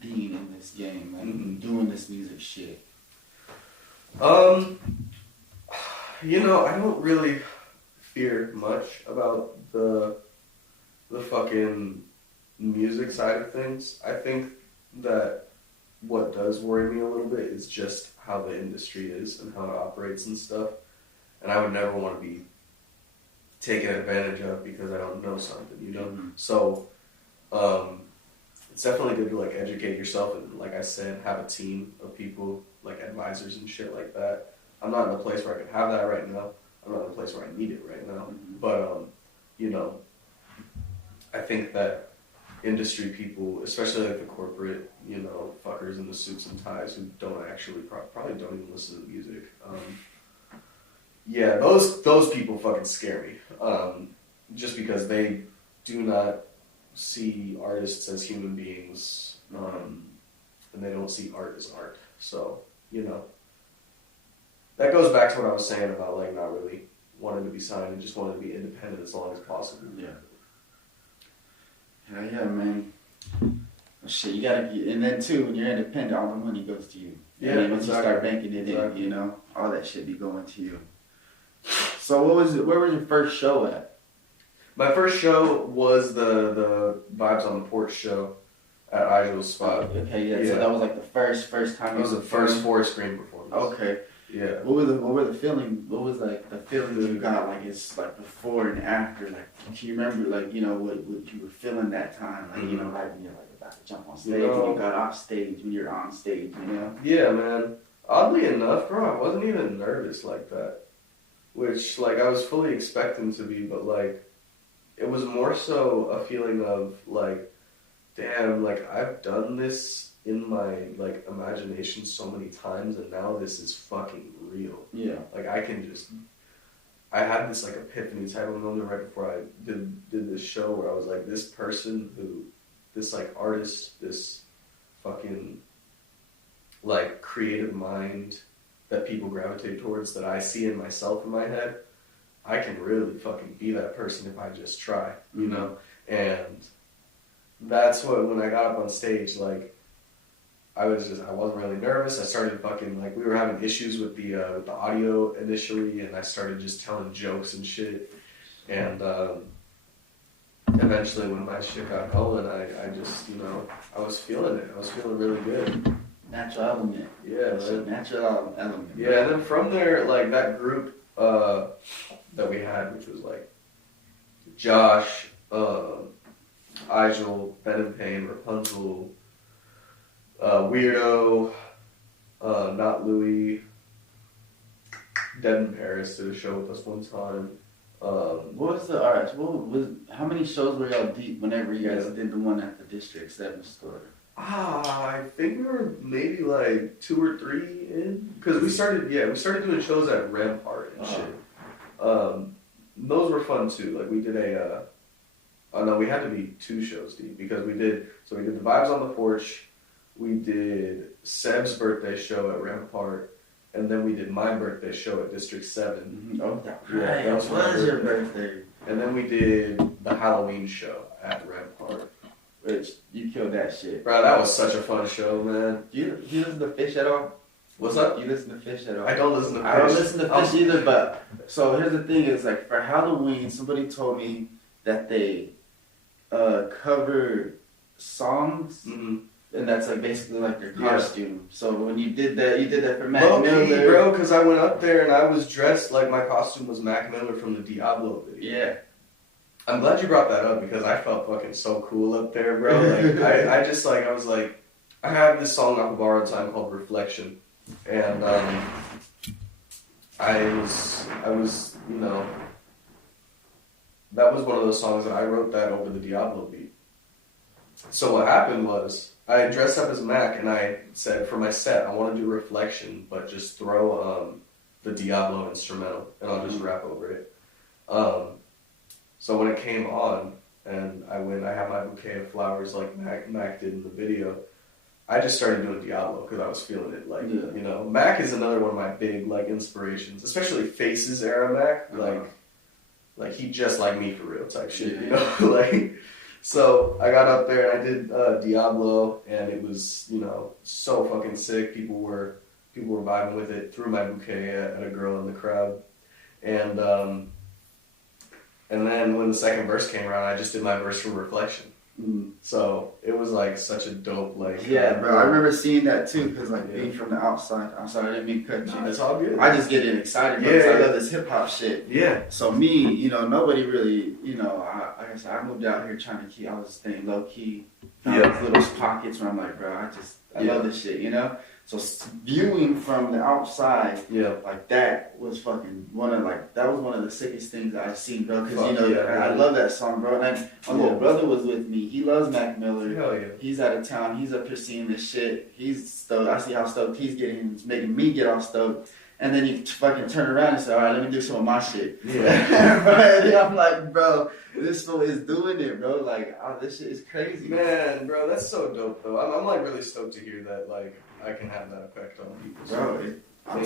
being in this game, like, doing this music shit? You know, I don't really fear much about the fucking music side of things. I think that what does worry me a little bit is just how the industry is and how it operates and stuff. And I would never want to be taken advantage of because I don't know something, you know? Mm-hmm. So, it's definitely good to, like, educate yourself and, like I said, have a team of people, like advisors and shit like that. I'm not in a place where I can have that right now. I'm not in a place where I need it right now. Mm-hmm. But, you know, I think that industry people, especially like the corporate, you know, fuckers in the suits and ties who don't actually, probably don't even listen to the music. Yeah, those people fucking scare me. Just because they do not see artists as human beings, and they don't see art as art. So, you know, that goes back to what I was saying about, like, not really wanting to be signed and just wanting to be independent as long as possible. Yeah. Hell yeah, man. Well, shit, you gotta get, and then too, when you're independent, all the money goes to you. Yeah, and once you start banking it in, you know, all that shit be going to you. So where was your first show at? My first show was the Vibes on the Porch show at Igel's spot. Okay, yeah. So that was like the first time. It was the first 4-screen performance. Okay. Yeah. What were the feeling? What was like the feeling you got? Like, it's like before and after. Like, can you remember, like, you know, what you were feeling that time? Like, you know, right when you're like about to jump on stage, and you got off stage, when you're on stage, you know? Yeah, man. Oddly enough, bro, I wasn't even nervous like that. Which, like, I was fully expecting to be, but, like, it was more so a feeling of, like, damn, like, I've done this in my, like, imagination so many times, and now this is fucking real. Yeah. Like, I had this, like, epiphany type of moment right before I did this show where I was like, this person who, this, like, artist, this fucking, like, creative mind that people gravitate towards that I see in myself in my head, I can really fucking be that person if I just try, you know? And that's what, when I got up on stage, like, I wasn't really nervous. I started fucking, like, we were having issues with the audio initially, and I started just telling jokes and shit. And eventually when my shit got going, I just, you know, I was feeling it. I was feeling really good. Natural element. Yeah, man. Natural element. Yeah, and then from there, like, that group that we had, which was, like, Josh, Igel, Ben and Payne, Rapunzel, Weirdo, Not Louie, Dead in Paris did a show with us one time. How many shows were y'all deep whenever you guys did the one at the District 7 store? I think we were maybe like 2 or 3 in, because we started doing shows at Rampart and shit. Those were fun too. Like, we did we had to be 2 shows deep, because we did the Vibes on the Porch, we did Seb's birthday show at Rampart, and then we did my birthday show at District 7. Oh, that was your birthday. And then we did the Halloween show at Red Park. Which, you killed that shit. Bro, that was such a fun show, man. You listen to Fish at all? What's up? You listen to Fish at all? I don't listen to Fish. I don't listen to Fish either, but... So, here's the thing, is like, for Halloween, somebody told me that they cover songs, and that's like basically like their costume. So, when you did that for Mac Miller. Bro, because I went up there and I was dressed like my costume was Mac Miller from the Diablo video. Yeah. I'm glad you brought that up because I felt fucking so cool up there, bro. Like, I was like, I have this song off of Borrowed Time called Reflection, and I was, you know, that was one of those songs that I wrote that over the Diablo beat. So what happened was I dressed up as Mac and I said for my set I want to do Reflection, but just throw the Diablo instrumental and I'll just rap over it. So when it came on, and I had my bouquet of flowers like Mac did in the video, I just started doing Diablo because I was feeling it. Like, you know, Mac is another one of my big, like, inspirations, especially Faces era Mac. Like he just like me for real type shit, you know? Like, so I got up there and I did Diablo, and it was, you know, so fucking sick. People were vibing with it. Threw my bouquet at a girl in the crowd, and then when the second verse came around, I just did my verse from Reflection. So it was like such a dope, like... Yeah, bro, I remember seeing that too, because like being from the outside, I'm sorry, I didn't mean to cut you. Nah, it's all good. I just get excited because I love this hip hop shit. Yeah. So me, you know, nobody really, you know, like I said, I moved out here trying to I was staying low key. Found these little pockets where I'm like, bro, I love this shit, you know? So viewing from the outside, like that was fucking one of the sickest things I've seen, bro. Because I love that song, bro. And my little brother was with me. He loves Mac Miller. Hell yeah. He's out of town. He's up here seeing this shit. He's stoked. I see how stoked he's getting. It's making me get all stoked. And then you fucking turn around and say, all right, let me do some of my shit. Yeah. And I'm like, bro, this fool is doing it, bro. Like, oh, this shit is crazy. Man, bro, that's so dope, though. I'm like really stoked to hear that, like, I can have that effect on people. Bro, I'm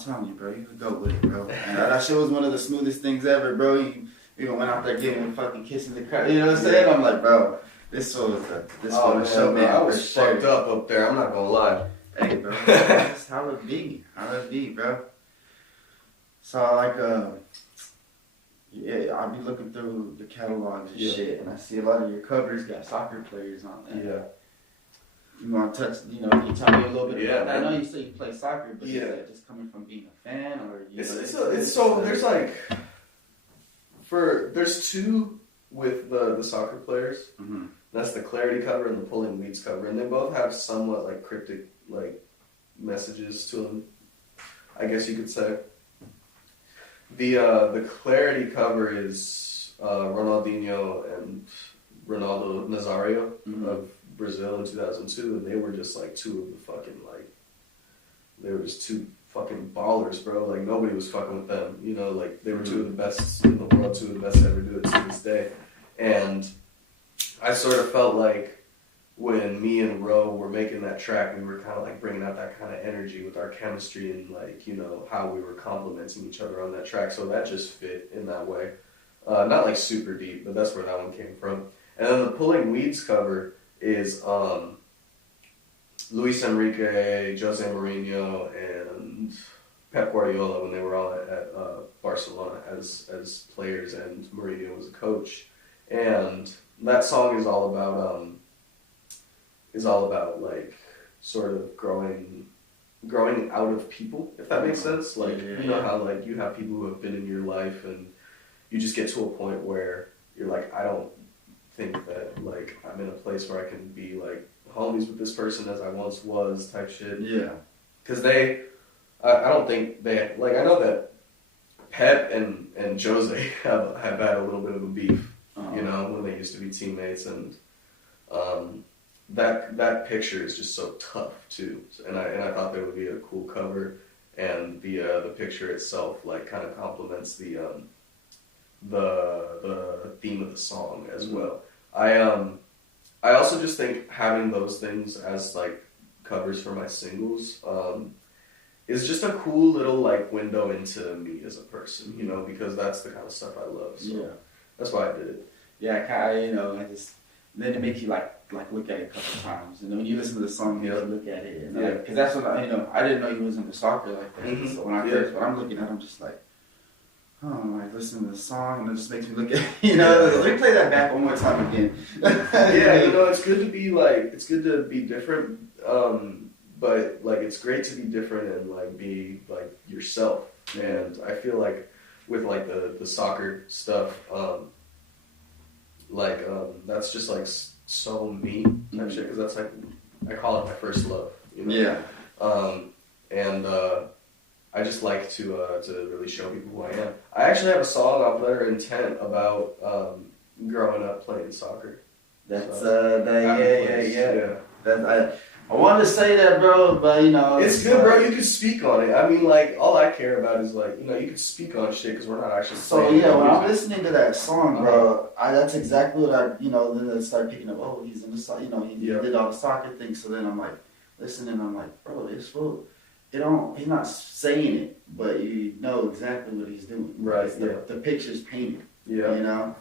telling you, bro, you could go with it, bro. And that shit was one of the smoothest things ever, bro. You went out there getting fucking kissing the crowd. You know what I'm saying? I'm like, bro, this was a show, man. I was fucked up there. I'm not gonna lie. Hey, bro, that's how it be. Bro. So, like, I'll be looking through the catalogs and shit, and I see a lot of your covers got soccer players on there. Yeah. You want to touch, can you tell me a little bit about that? I know you say you play soccer, but is that just coming from being a fan, or there's two with the soccer players. Mm-hmm. That's the Clarity cover and the Pulling Weeds cover, and they both have somewhat like cryptic like messages to them, I guess you could say. The Clarity cover is Ronaldinho and Ronaldo Nazario of Brazil in 2002, and they were just like two of the fucking they were just two fucking ballers, bro. Like nobody was fucking with them, you know. Like they were two of the best in the world, two of the best to ever do it to this day. And I sort of felt like when me and Ro were making that track, we were kind of like bringing out that kind of energy with our chemistry and like, you know, how we were complimenting each other on that track. So that just fit in that way. Not like super deep, but that's where that one came from. And then the Pulling Weeds cover is Luis Enrique, Jose Mourinho, and Pep Guardiola when they were all at Barcelona as players, and Mourinho was a coach. And that song is all about like sort of growing out of people, if that makes sense. Like you know how like you have people who have been in your life and you just get to a point where you're like, I don't think that like I'm in a place where I can be like homies with this person as I once was type shit. Yeah. Because I don't think they like, I know that Pep and Jose have had a little bit of a beef, you know, when they used to be teammates, and that picture is just so tough too, and I thought that would be a cool cover, and the picture itself like kind of complements the theme of the song as well. I also just think having those things as like covers for my singles is just a cool little like window into me as a person, you know, because that's the kind of stuff I love. So that's why I did it. Yeah, you know, then it makes you like look at it a couple times, and then when you listen to the song, you look at it, and because that's when I didn't know you was into soccer like that. Mm-hmm. So when I'm looking at it, I'm just like, I'm like listening to the song, and it just makes me look at, let me play that back one more time again. It's good to be different, but like it's great to be different and like be like yourself. And I feel like with like the soccer stuff, that's just like so me type shit, because that's like, I call it my first love, you know? I just like to really show people who I am. I actually have a song off Letter Intent about growing up playing soccer. That's I wanted to say that, bro, but it's good, bro. You can speak on it. I mean, like, all I care about is like, you can speak on shit because we're not actually. So when I'm listening to that song, bro, that's exactly what I, then I start picking up. Oh, he's in the, he did all the soccer things. So then I'm like listening. I'm like, bro, this fool, he's not saying it, but you know exactly what he's doing. Right. The picture's painted. Yeah.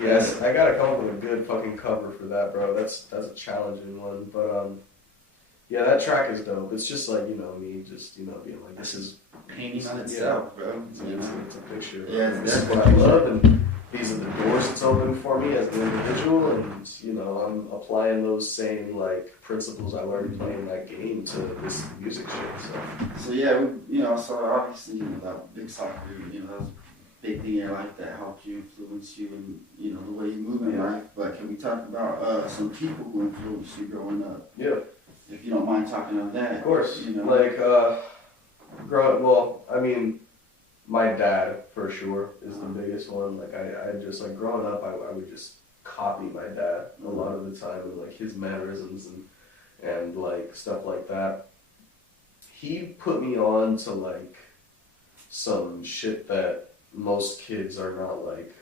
Yes, I gotta come up with a good fucking cover for that, bro. That's a challenging one, but yeah, that track is dope. It's just like, me just, being like, this is painting on itself, bro. It's a picture. Yeah, that's what I love, and these are the doors it's opened for me as an individual, and, I'm applying those same, like, principles I learned playing that game to this music shit, So yeah, so obviously, that big soccer, that was a big thing in your life that helped you, influence you, and, the way you move in life. But can we talk about some people who influenced you growing up? Yeah. If you don't mind talking on that. Of course. Like, my dad, for sure, is the biggest one. Like, I just, like, growing up, I would just copy my dad a lot of the time, and, like, his mannerisms and like, stuff like that. He put me on to, like, some shit that most kids are not, like,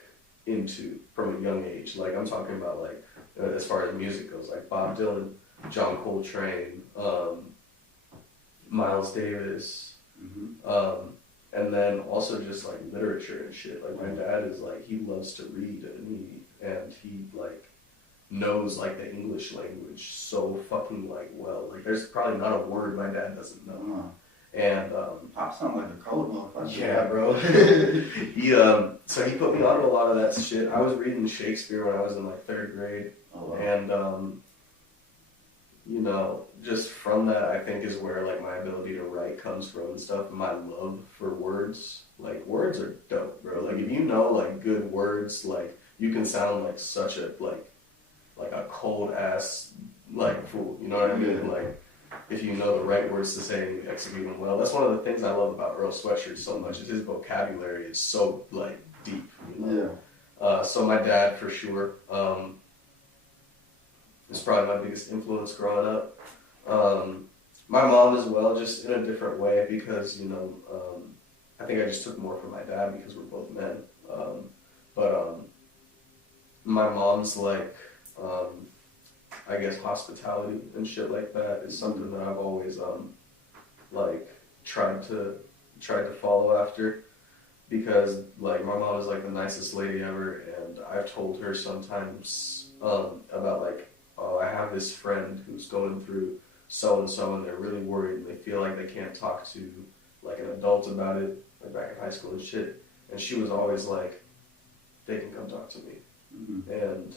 into from a young age. Like, I'm talking about, like, as far as music goes, like, Bob Dylan, John Coltrane, Miles Davis, and then also just like literature and shit. Like my dad is like, he loves to read, and he like knows like the English language so fucking like well. Like there's probably not a word my dad doesn't know. And Pop sound like a cold motherfucker. Yeah, bro. So he put me on to a lot of that shit. I was reading Shakespeare when I was in like 3rd grade, and just from that, I think is where like my ability to write comes from and stuff. My love for words, like words are dope, bro. Like if you know like good words, like you can sound like such a like a cold ass like fool. You know what I mean? Like if you know the right words to say and you execute them well. That's one of the things I love about Earl Sweatshirt so much. Is his vocabulary is so like deep. So my dad for sure. Is probably my biggest influence growing up. My mom as well, just in a different way because, I think I just took more from my dad because we're both men. But my mom's like, I guess hospitality and shit like that is something that I've always like tried to follow after, because like my mom is like the nicest lady ever, and I've told her sometimes about like, oh, I have this friend who's going through so-and-so and they're really worried and they feel like they can't talk to like an adult about it, like back in high school and shit. And she was always like, they can come talk to me. And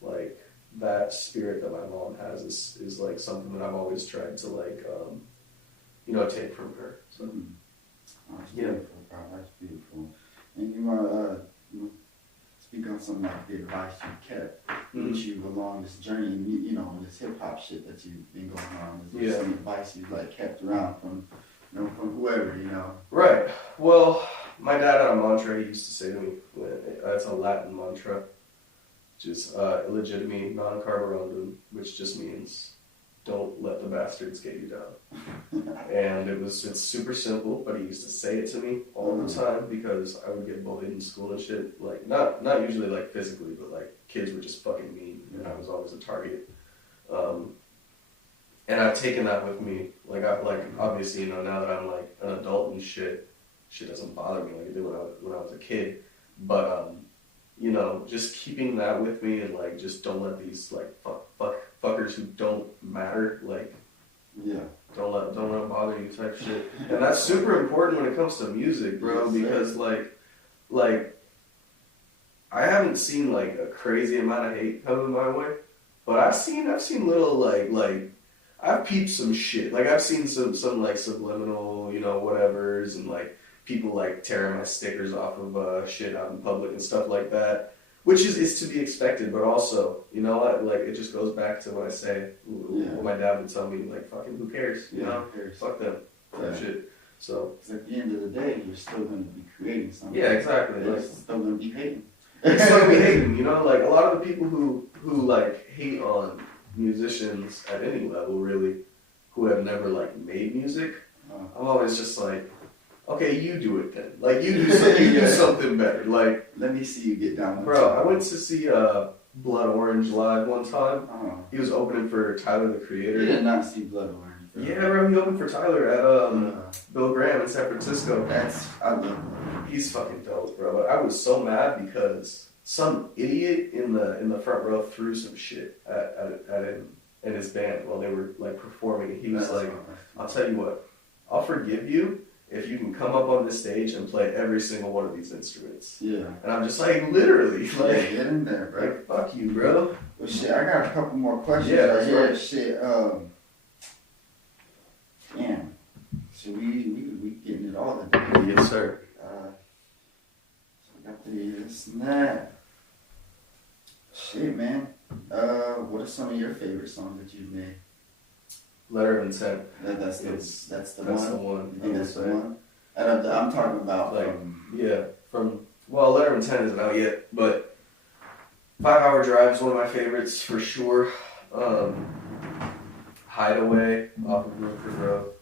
like that spirit that my mom has is like something that I've always tried to like, take from her. So, that's beautiful, bro. That's beautiful. And you want to speak on some like the advice you kept with you along this journey, and this hip hop shit that you've been going on. Is there some advice you like kept around from whoever, Right. Well, my dad had a mantra he used to say to me. It's a Latin mantra, which is illegitimi non carborundum, which just means don't let the bastards get you down. And it's super simple, but he used to say it to me all the time because I would get bullied in school and shit. Like not usually like physically, but like kids were just fucking mean, and I was always a target. And I've taken that with me. Like obviously, now that I'm like an adult and shit doesn't bother me like it did when I was a kid. But just keeping that with me and like just don't let these like fuckers who don't matter don't let them bother you type shit. And that's super important when it comes to music, bro, because like I haven't seen like a crazy amount of hate coming my way, but I've seen little like I've peeped some shit. Like I've seen some like subliminal, whatevers, and like people like tearing my stickers off of shit out in public and stuff like that, which is to be expected. But also, like it just goes back to what I say, what my dad would tell me, like fucking who cares, Who cares? Fuck them, shit. So because at the end of the day, you're still going to be creating something. Yeah, exactly. You're still going to be hating. It's still going to be hating, like a lot of the people who like hate on musicians at any level, really, who have never like made music. I'm always just like, okay, you do it then. Like you do something better. Like let me see you get down. Bro, I went to see Blood Orange live one time. He was opening for Tyler the Creator. You did not see Blood Orange. Bro. Yeah, bro, he opened for Tyler at Bill Graham in San Francisco. I love him. He's fucking dope, bro. But I was so mad because some idiot in the front row threw some shit at him and his band while they were like performing. He was like, I'll tell you what, I'll forgive you if you can come up on this stage and play every single one of these instruments. Yeah. And I'm just like, literally, like, get in there, bro. Like, fuck you, bro. Well, shit, I got a couple more questions. Yeah, right here. right. Shit, damn. So we getting it all today. Yes, sir. So we got this and that. Shit, man. What are some of your favorite songs that you've made? Letter of Intent. That's the one. That's the one. You think that's the one? I'm talking about like Letter of Intent isn't out yet, but 5 Hour Drive is one of my favorites for sure. Hideaway off of Rooford Road.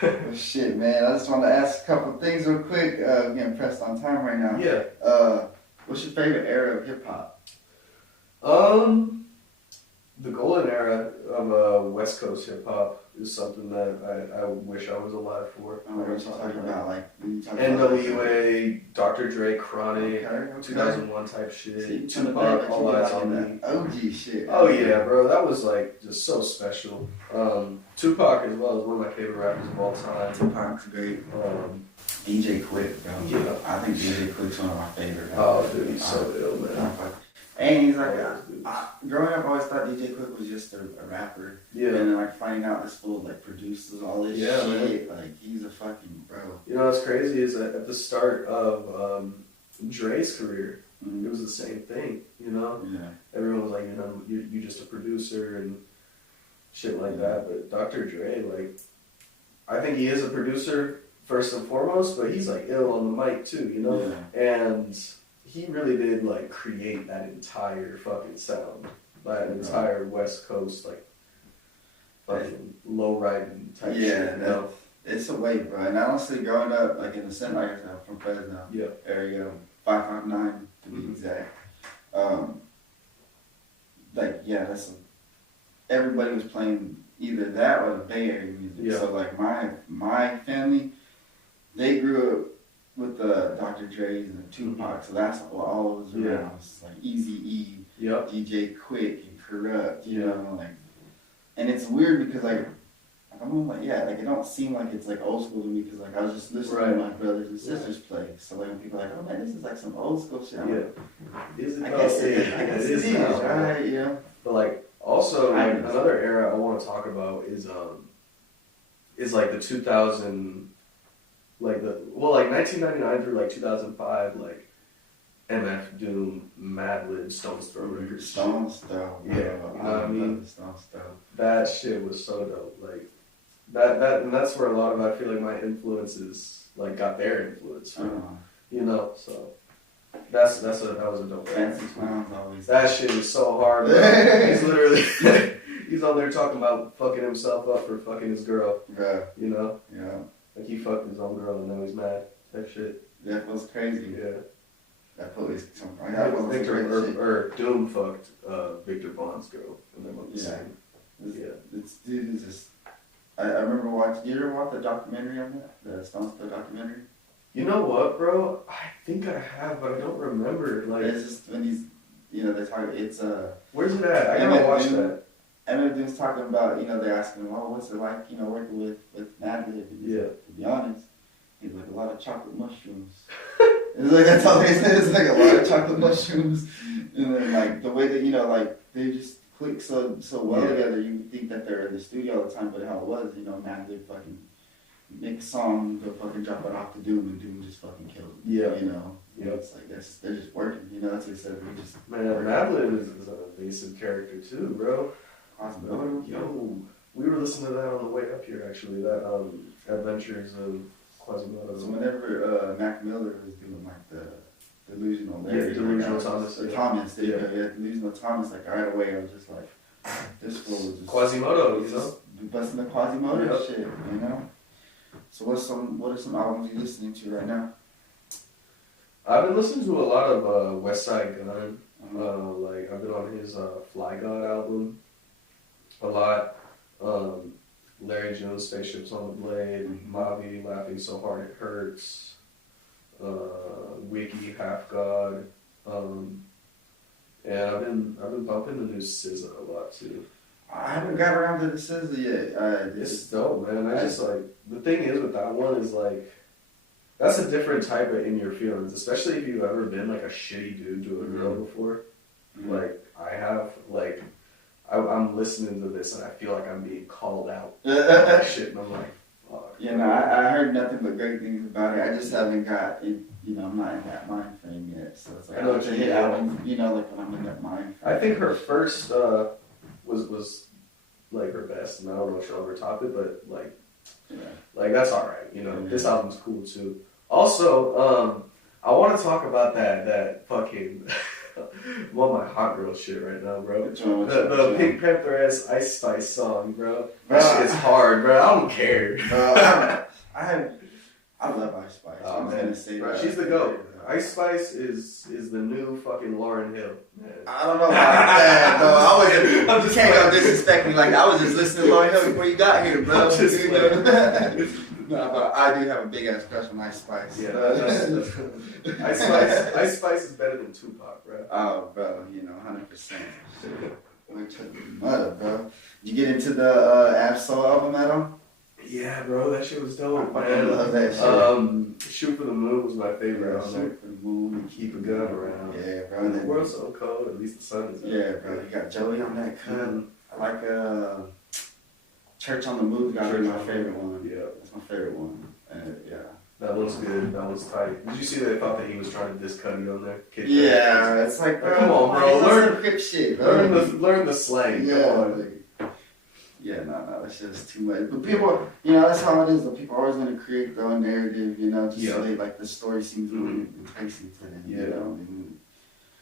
Well, shit, man. I just want to ask a couple of things real quick. Getting pressed on time right now. Yeah. What's your favorite era of hip hop? The golden era of West Coast hip hop is something that I wish I was alive for. What are you talking about? Like NWA, Dr. Dre, Chronic, okay. 2001 type shit. Tupac, All Eyes on Me. OG shit. Oh yeah, bro, that was like just so special. Tupac as well is one of my favorite rappers of all time. Tupac's great. DJ Quick, bro. Yeah. I think DJ Quick's one of my favorite rappers. Oh, dude, he's so ill, man. And he's like, growing up, I always thought DJ Quick was just a rapper. Yeah. And then like finding out this fool like produces all this shit. Man. Like he's a fucking bro. You know what's crazy is that at the start of Dre's career, it was the same thing. Yeah. Everyone was like, you're just a producer and shit like that. But Dr. Dre, like, I think he is a producer first and foremost, but he's like ill on the mic too. Yeah. And he really did like create that entire fucking sound, that entire West Coast like fucking low riding type shit. It's a way, bro. And honestly, growing up like in the center, like I said, from Fresno area, 559 to be exact. Everybody was playing either that or the Bay Area music. Yeah. So like my family, they grew up with the Dr. Dre's and the Tupac, so that's what all was around. Yeah. It's like Eazy-E, DJ Quick, and Corrupt, you know, like, and it's weird because like I'm like, it don't seem like it's like old school to me because like I was just listening to my brothers and sisters play. So like when people are like, oh man, this is like some old school shit. I'm like, I guess it is, right? Yeah. But like also like, another era I want to talk about is like the 2000. Like 1999 through like 2005, like MF Doom, Madlib, Stone's Throw records. Stone's Throw, yeah, you know what I mean? Stone's Throw. That shit was so dope. Like that, and that's where a lot of I feel like my influences like got their influence from. So that was a dope. Fancy Clowns always. That shit is so hard, bro. He's literally he's on there talking about fucking himself up for fucking his girl. Yeah. Yeah. Like he fucked his own girl and now he's mad. That shit. That was crazy. Yeah. That was Victor Doom fucked Victor Vaughn's girl and they went the same. This dude is just. I remember watching. You ever watch the documentary on that? The Stone Still documentary. You know what, bro? I think I have, but I don't remember. Like, it's just when he's, they're talking. It's Where's it at? I gotta watch that. Eminem's talking about, they're asking him, oh, what's it like, working with Madlib? Yeah. To be honest, he's like, a lot of chocolate mushrooms. It's like, that's all they said. It's like a lot of chocolate mushrooms. And then, like, the way that, they just click so well together, you would think that they're in the studio all the time, but how it was, Madlib fucking make a song, go fucking drop it off to Doom, and Doom just fucking killed it. Yeah. It's like, they're just working, that's what he said. Man, Madlib is an evasive character too, bro. Awesome. Yo, we were listening to that on the way up here, actually, that Adventures of Quasimodo. So whenever Mac Miller was doing, like, the Delusional Larry. Delusional Thomas. Thomas, Delusional Thomas, like, right away, I was just like, this fool was just... Quasimodo, busting the Quasimodo shit, So what are some albums you listening to right now? I've been listening to a lot of Westside Gun. I've been on his Fly God album a lot. Larry Jones' Spaceships on the Blade, Bobby Laughing So Hard It Hurts, Wiki Half God, and I've been bumping the new SZA a lot too. I haven't got around to the SZA yet. It's dope, man. I just the thing is with that one is that's a different type of in your feelings, especially if you've ever been like a shitty dude to a girl before. Like I have, I'm listening to this and I feel like I'm being called out. Shit, and I'm like, fuck. I heard nothing but great things about it. I just haven't got it. I'm not in that mind frame yet. So it's like, I know what you hit album, like when I'm in that mind frame. I think her first was like her best, and I don't know if she'll ever top it, but that's all right. This album's cool too. Also, I want to talk about that fucking my hot girl shit right now, bro. The Pink Panther-ass Ice Spice song, bro. That shit's hard, bro. I don't care. I love Ice Spice. Oh, man. Bro, she's the GOAT. Ice Spice is the new fucking Lauryn Hill. Man. I don't know about that, bro. I'm just can't disrespect me like I was just listening to Lauryn Hill before you got here, bro. No, but I do have a big ass crush on Ice Spice. Yeah, Ice Spice is better than Tupac, bro. Oh, bro, 100%. Mother, bro. Did you get into the Absol album at all? Yeah, bro, that shit was dope, man. I love that shit. Shoot for the Moon was my favorite. Shoot for the Moon and Keep a Gun Around. Yeah, bro. The world's so cold, at least the sun is out. Yeah, bro. You got Joey on that cut. I like Church on the Move got to be my favorite one. Yeah. That's my favorite one. Yeah. That one's good. That one's tight. Did you see that they thought that he was trying to diss Cudi on there? Yeah, it's like, bro, come on, bro. Learn shit, bro. Learn the slang. Yeah. Come on. No, that's just too much. But people, that's how it is. Though. People are always going to create their own narrative, just so they, the story seems really enticing to them,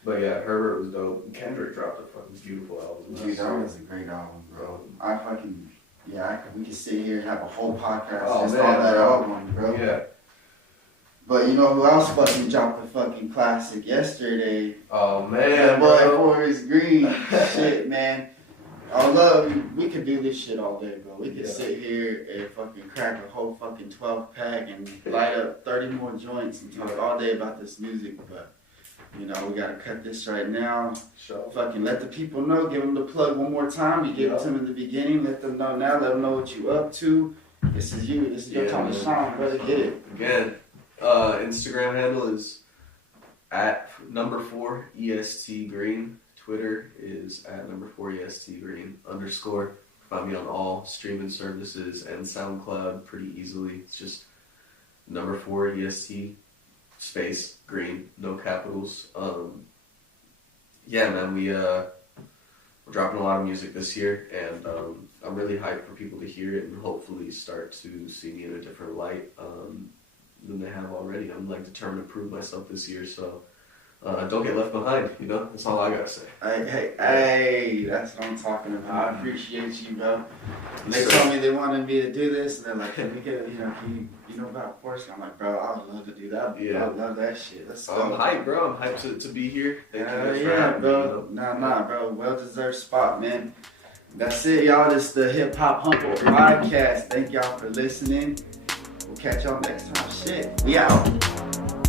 But yeah, Herbert was dope. Kendrick dropped a fucking beautiful album. Dude, that was a great album, bro. We could sit here and have a whole podcast just on that album, bro. Yeah. But you know who else fucking dropped a fucking classic yesterday? Oh, man, that boy Forrest Green. Shit, man. We could do this shit all day, bro. We could sit here and fucking crack a whole fucking 12-pack and light up 30 more joints and talk all day about this music, but we gotta cut this right now. Sure. Fucking let the people know. Give them the plug one more time. You give it to them in the beginning. Let them know now. Let them know what you up to. This is you. This is your time to shine, brother. Get it. Again, Instagram handle is at #4 EST Green. Twitter is at #4 EST Green _. Find me on all streaming services and SoundCloud pretty easily. It's just #4 EST space Green, no capitals. Yeah, man, we're dropping a lot of music this year, and I'm really hyped for people to hear it and hopefully start to see me in a different light than they have already. I'm determined to prove myself this year, so don't get left behind, That's all I gotta say. Hey, that's what I'm talking about. I appreciate you, bro. They told me they wanted me to do this, and they're like, "Can we get, can you know about Porsche?" I'm like, "Bro, I would love to do that. I love that shit. Let's go." I'm hyped, bro. I'm hyped to be here. Thank you bro. Nah, bro. Well-deserved spot, man. That's it, y'all. This is the HipHopHumboldt Podcast. Thank y'all for listening. We'll catch y'all next time. Shit, we out.